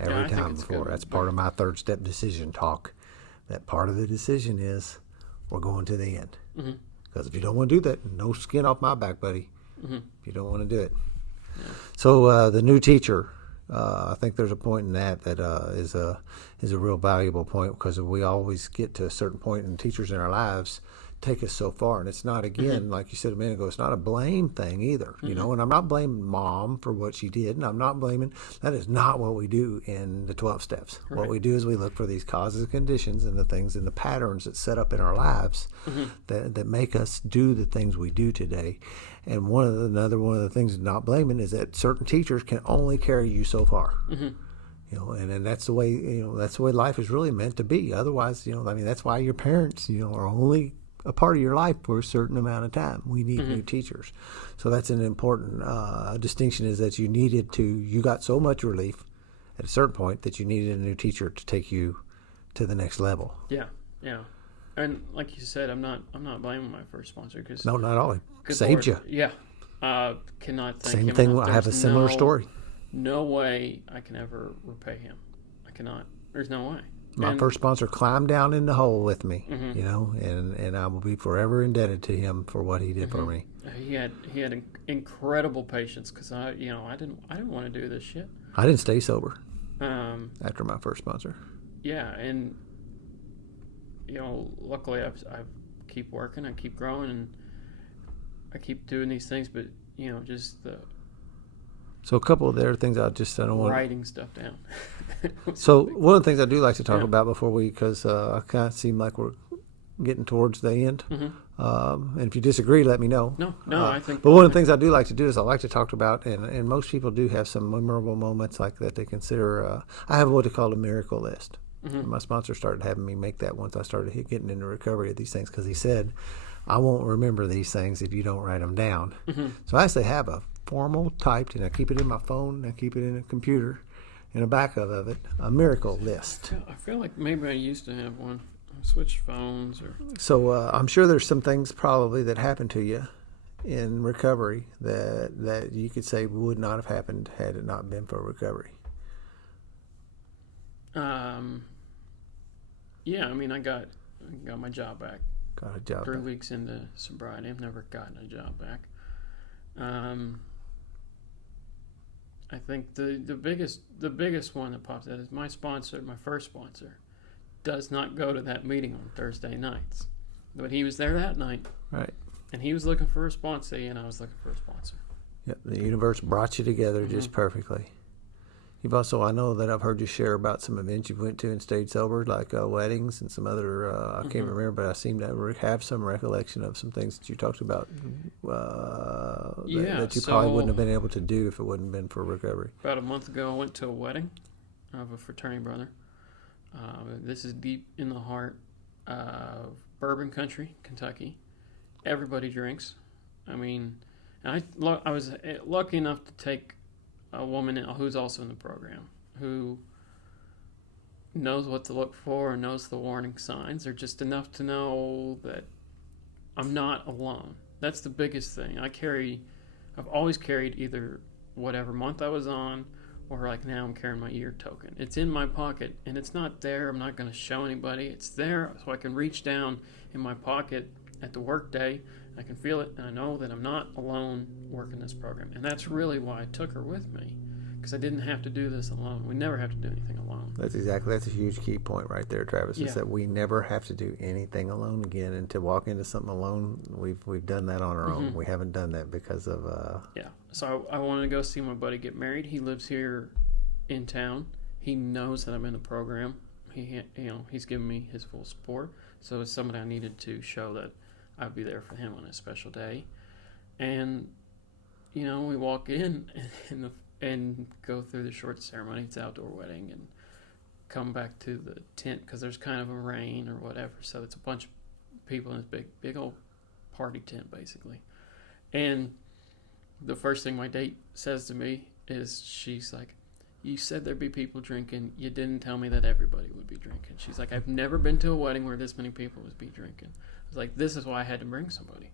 every time before. That's part of my 3rd step decision talk. That part of the decision is we're going to the end. Because if you don't want to do that, no skin off my back, buddy. Mm-hmm. If you don't want to do it. Yeah. So the new teacher, I think there's a point in that is a real valuable point, because we always get to a certain point, and teachers in our lives take us so far. And it's not, again, like you said a minute ago, it's not a blame thing either, and I'm not blaming Mom for what she did, and I'm not blaming, that is not what we do in the 12 steps. Right. What we do is we look for these causes and conditions and the things and the patterns that set up in our lives that make us do the things we do today. And one of the things not blaming is that certain teachers can only carry you so far. And that's the way, that's the way life is really meant to be. Otherwise, that's why your parents, are only a part of your life for a certain amount of time. We need new teachers. So that's an important distinction, is that you got so much relief at a certain point that you needed a new teacher to take you to the next level. Yeah. Yeah. And like you said, I'm not blaming my first sponsor, because no, not all. It saved you. Yeah. Cannot thank him him thing. enough. I have a similar story. No way I can ever repay him. I cannot. There's no way. My first sponsor climbed down in the hole with me, and I will be forever indebted to him for what he did for me. He had incredible patience, because I didn't want to do this shit. I didn't stay sober after my first sponsor. Yeah, and luckily I keep working, I keep growing, and I keep doing these things. But just So a couple of the other things I don't want. Writing stuff down. So one of the things I do like to talk Yeah. about because I kind of seem like we're getting towards the end. Mm-hmm. And if you disagree, let me know. No, I think. But one of the things I do like to do is I like to talk about, and most people do have some memorable moments like that they consider. I have what they call a miracle list. Mm-hmm. My sponsor started having me make that once I started getting into recovery of these things because he said, I won't remember these things if you don't write them down. Mm-hmm. So I actually have a formal typed, and I keep it in my phone, and I keep it in a computer, in the back of it, a miracle list. I feel like maybe I used to have one. I switched phones or. So I'm sure there's some things probably that happened to you in recovery that you could say would not have happened had it not been for recovery. Yeah, I mean, I got my job back. Got a job. 3 weeks into sobriety. I've never gotten a job back. I think the biggest one that pops out is my sponsor, my first sponsor, does not go to that meeting on Thursday nights. But he was there that night. Right. And he was looking for a sponsor, and I was looking for a sponsor. Yep. The universe brought you together just perfectly. You've also, I know that I've heard you share about some events you went to and stayed sober, like weddings and some other, I can't remember, but I seem to have some recollection of some things that you talked about that you probably wouldn't have been able to do if it wouldn't have been for recovery. About a month ago, I went to a wedding of a fraternity brother. This is deep in the heart of bourbon country, Kentucky. Everybody drinks. I mean, I was lucky enough to take a woman who's also in the program, who knows what to look for and knows the warning signs, or just enough to know that I'm not alone. That's the biggest thing. I've always carried either whatever month I was on, or like now I'm carrying my ear token. It's in my pocket, and it's not there. I'm not going to show anybody. It's there so I can reach down in my pocket at the work day. I can feel it, and I know that I'm not alone working this program. And that's really why I took her with me, because I didn't have to do this alone. We never have to do anything alone. That's a huge key point right there, Travis, is that we never have to do anything alone again. And to walk into something alone, we've done that on our own. We haven't done that because of... Yeah. So I wanted to go see my buddy get married. He lives here in town. He knows that I'm in the program. He's given me his full support. So it's somebody I needed to show that I'd be there for him on a special day. And, we walk in and go through the short ceremony. It's an outdoor wedding, and come back to the tent because there's kind of a rain or whatever. So it's a bunch of people in this big old party tent, basically. And the first thing my date says to me is, she's like, you said there'd be people drinking. You didn't tell me that everybody would be drinking. She's like, I've never been to a wedding where this many people would be drinking. I was like, this is why I had to bring somebody.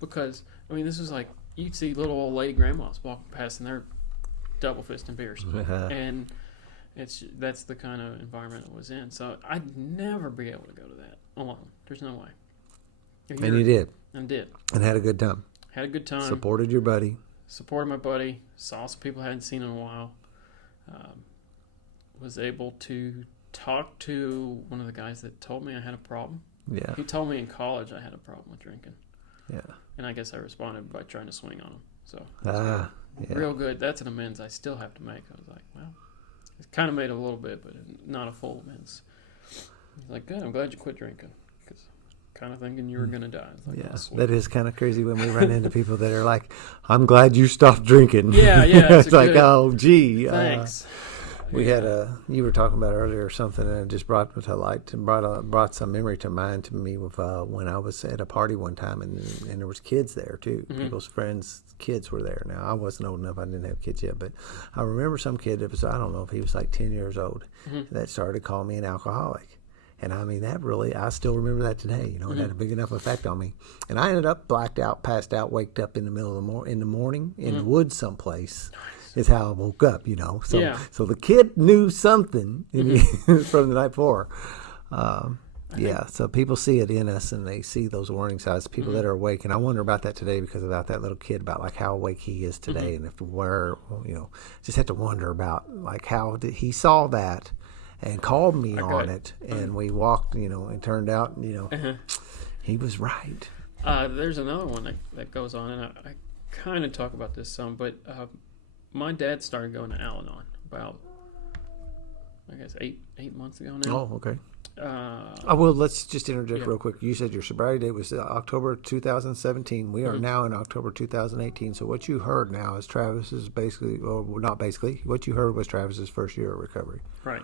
Because, this is like, you'd see little old lady grandmas walking past and they're double fisting beers. And that's the kind of environment it was in. So I'd never be able to go to that alone. There's no way. And you did. And did. And had a good time. Had a good time. Supported your buddy. Supported my buddy. Saw some people I hadn't seen in a while. Was able to talk to one of the guys that told me I had a problem. Yeah. He told me in college I had a problem with drinking. Yeah. And I guess I responded by trying to swing on him. So real good. That's an amends I still have to make. I was like, well, it kind of made a little bit, but not a full amends. He's like, good. I'm glad you quit drinking, because kind of thinking you were going to die. I was like, oh, that is kind of crazy when we run into people that are like, I'm glad you stopped drinking. Yeah. It's like, oh, gee. Thanks. We had you were talking about earlier something, and it just brought to light and brought some memory to mind to me with when I was at a party one time, and there was kids there too. People's friends' kids were there. Now I wasn't old enough; I didn't have kids yet, but I remember some kid that was, I don't know if he was like 10 years old, that started calling me an alcoholic. And I still remember that today. It had a big enough effect on me. And I ended up blacked out, passed out, waked up in the middle of the morning in the woods someplace. Is how I woke up, So the kid knew something from the night before. So people see it in us, and they see those warning signs. People that are awake, and I wonder about that today because about that little kid, about like how awake he is today, and just have to wonder about like how he saw that and called me on it, and we walked, and turned out, he was right. There's another one that goes on, and I kind of talk about this some, but my dad started going to Al-Anon about, I guess, eight months ago now. Oh, okay. Uh, Well, let's just interject Yeah. real quick. You said your sobriety date was October 2017. We are Mhm. now in October 2018. So what you heard now is Travis's basically, or not basically, what you heard was Travis's first year of recovery. right.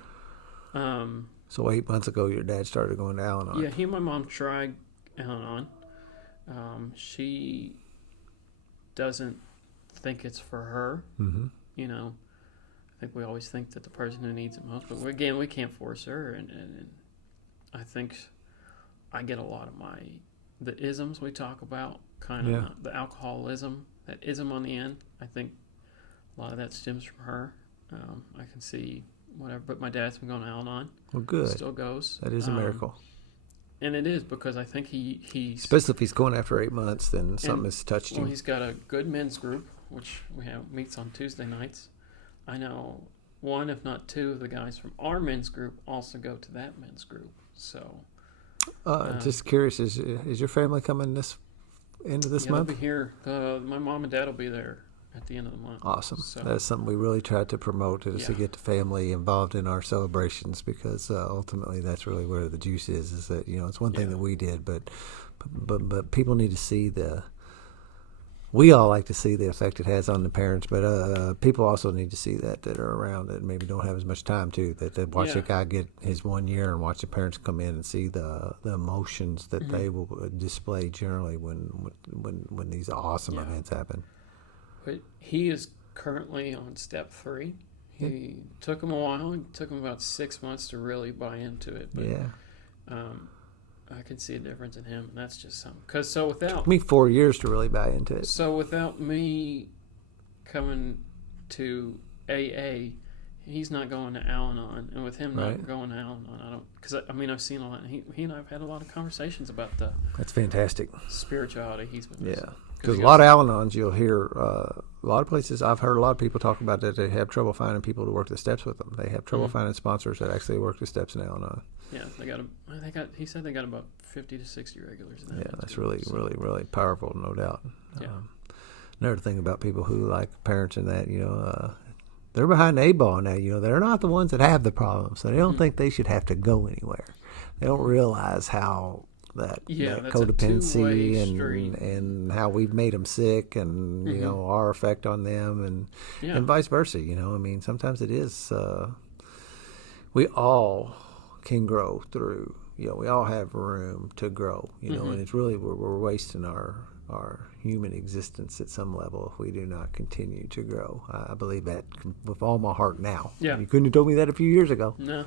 Um, So 8 months ago, your dad started going to Al-Anon. yeah, he and my mom tried Al-Anon. She doesn't think it's for her. Mm-hmm. You know, I think we always think that the person who needs it most, but again, we can't force her. And I think I get a lot of the isms we talk about, kind of Yeah. the alcoholism, that ism on the end. I think a lot of that stems from her. I can see whatever, but my dad's been going to Al-Anon. Well, good. Still goes. That is a miracle. And it is, because I think he's Especially if he's going after 8 months, then something has touched well, you. he's got a good men's group, which we have meets on Tuesday nights. I know one, if not two, of the guys from our men's group also go to that men's group. So Just curious, is your family coming this end of this yeah, they'll month? be here. My mom and dad will be there at the end of the month. Awesome. So, That's something we really tried to promote, is to Yeah. get the family involved in our celebrations, because ultimately that's really where the juice is. Is that, it's one thing Yeah. that we did, but people need to see we all like to see the effect it has on the parents, but people also need to see that are around that maybe don't have as much time to, that watch Yeah. a guy get his 1 year and watch the parents come in and see the emotions that they will display generally when these awesome Yeah. events happen. but he is currently on step 3. He took him a while. It took him about 6 months to really buy into it. But Yeah. I can see a difference in him, and that's just something. Because without Took me 4 years to really buy into it. So without me coming to AA, he's not going to Al-Anon, and with him Right. not going to Al-Anon, I don't. Because I've seen a lot. He and I've had a lot of conversations about the That's fantastic. spirituality he's been. Yeah. missing. Because he a lot goes- of Al-Anons, you'll hear a lot of places. I've heard a lot of people talk about that they have trouble finding people to work the steps with them. They have trouble Mhm. finding sponsors that actually work the steps in Al-Anon. Yeah, He said they got about 50 to 60 regulars. In that Yeah, men's that's group, really, so- really, really powerful, no doubt. Yeah. Another thing about people who like parents and that, they're behind the 8 ball on that. They're not the ones that have the problem, so they don't Mhm. think they should have to go anywhere. They don't realize how that Yeah, that's a codependency two-way street. and how we've made them sick, and Mhm. our effect on them, and Yeah. vice versa. I mean, sometimes it is. We all can grow through. We all have room to grow. Mhm. And it's really we're wasting our human existence at some level if we do not continue to grow. I believe that with all my heart now. Yeah. You couldn't have told me that a few years ago. No.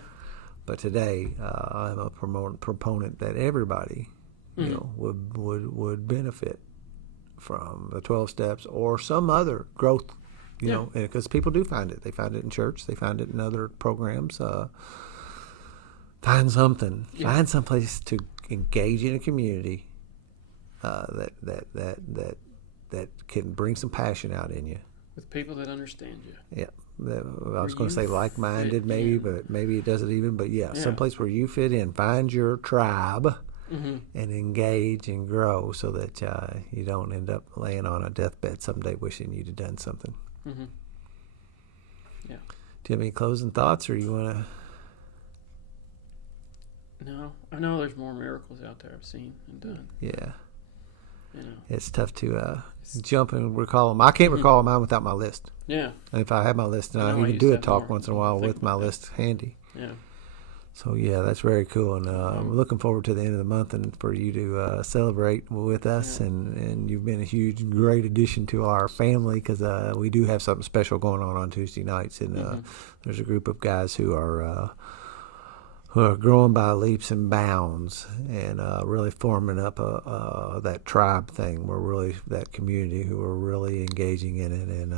But today, I'm a proponent that everybody, would benefit from the 12 steps or some other growth, Yeah. because people do find it. They find it in church. They find it in other programs. Find something. Yeah. Find some place to engage in a community that can bring some passion out in you. With people that understand you. Yeah. I was Where going to say you like-minded, fit maybe, in. but maybe it doesn't even. But yeah, Yeah. someplace where you fit in. Find your tribe Mm-hmm. and engage and grow, so that you don't end up laying on a deathbed someday wishing you'd have done something. Mm-hmm. Yeah. Do you have any closing thoughts, or you want to? No, I know there's more miracles out there I've seen and done. Yeah, You know. it's tough to jump and recall them. I can't recall mine without my list. Yeah. And if I have my list, and I I know I even used do to a have talk more. once in a while Think with my about that. list handy. Yeah. So yeah, that's very cool, and I'm looking forward to the end of the month and for you to celebrate with us. Yeah. And you've been a huge, great addition to our family, because we do have something special going on Tuesday nights, and there's a group of guys who are growing by leaps and bounds, and really forming up that tribe thing. We're really that community who are really engaging in it, and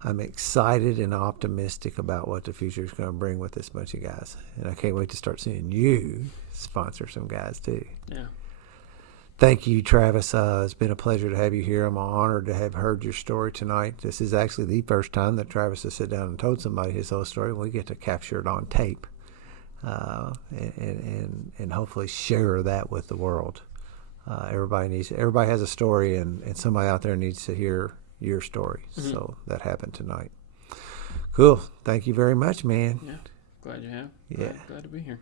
I'm excited and optimistic about what the future is going to bring with this bunch of guys. And I can't wait to start seeing you sponsor some guys too. Yeah. Thank you, Travis. It's been a pleasure to have you here. I'm honored to have heard your story tonight. This is actually the first time that Travis has sat down and told somebody his whole story. We get to capture it on tape, and hopefully share that with the world. Everybody has a story, and somebody out there needs to hear your story. Mm-hmm. So that happened tonight. Cool. Thank you very much, man. Yeah. Glad you have. Yeah. Glad to be here.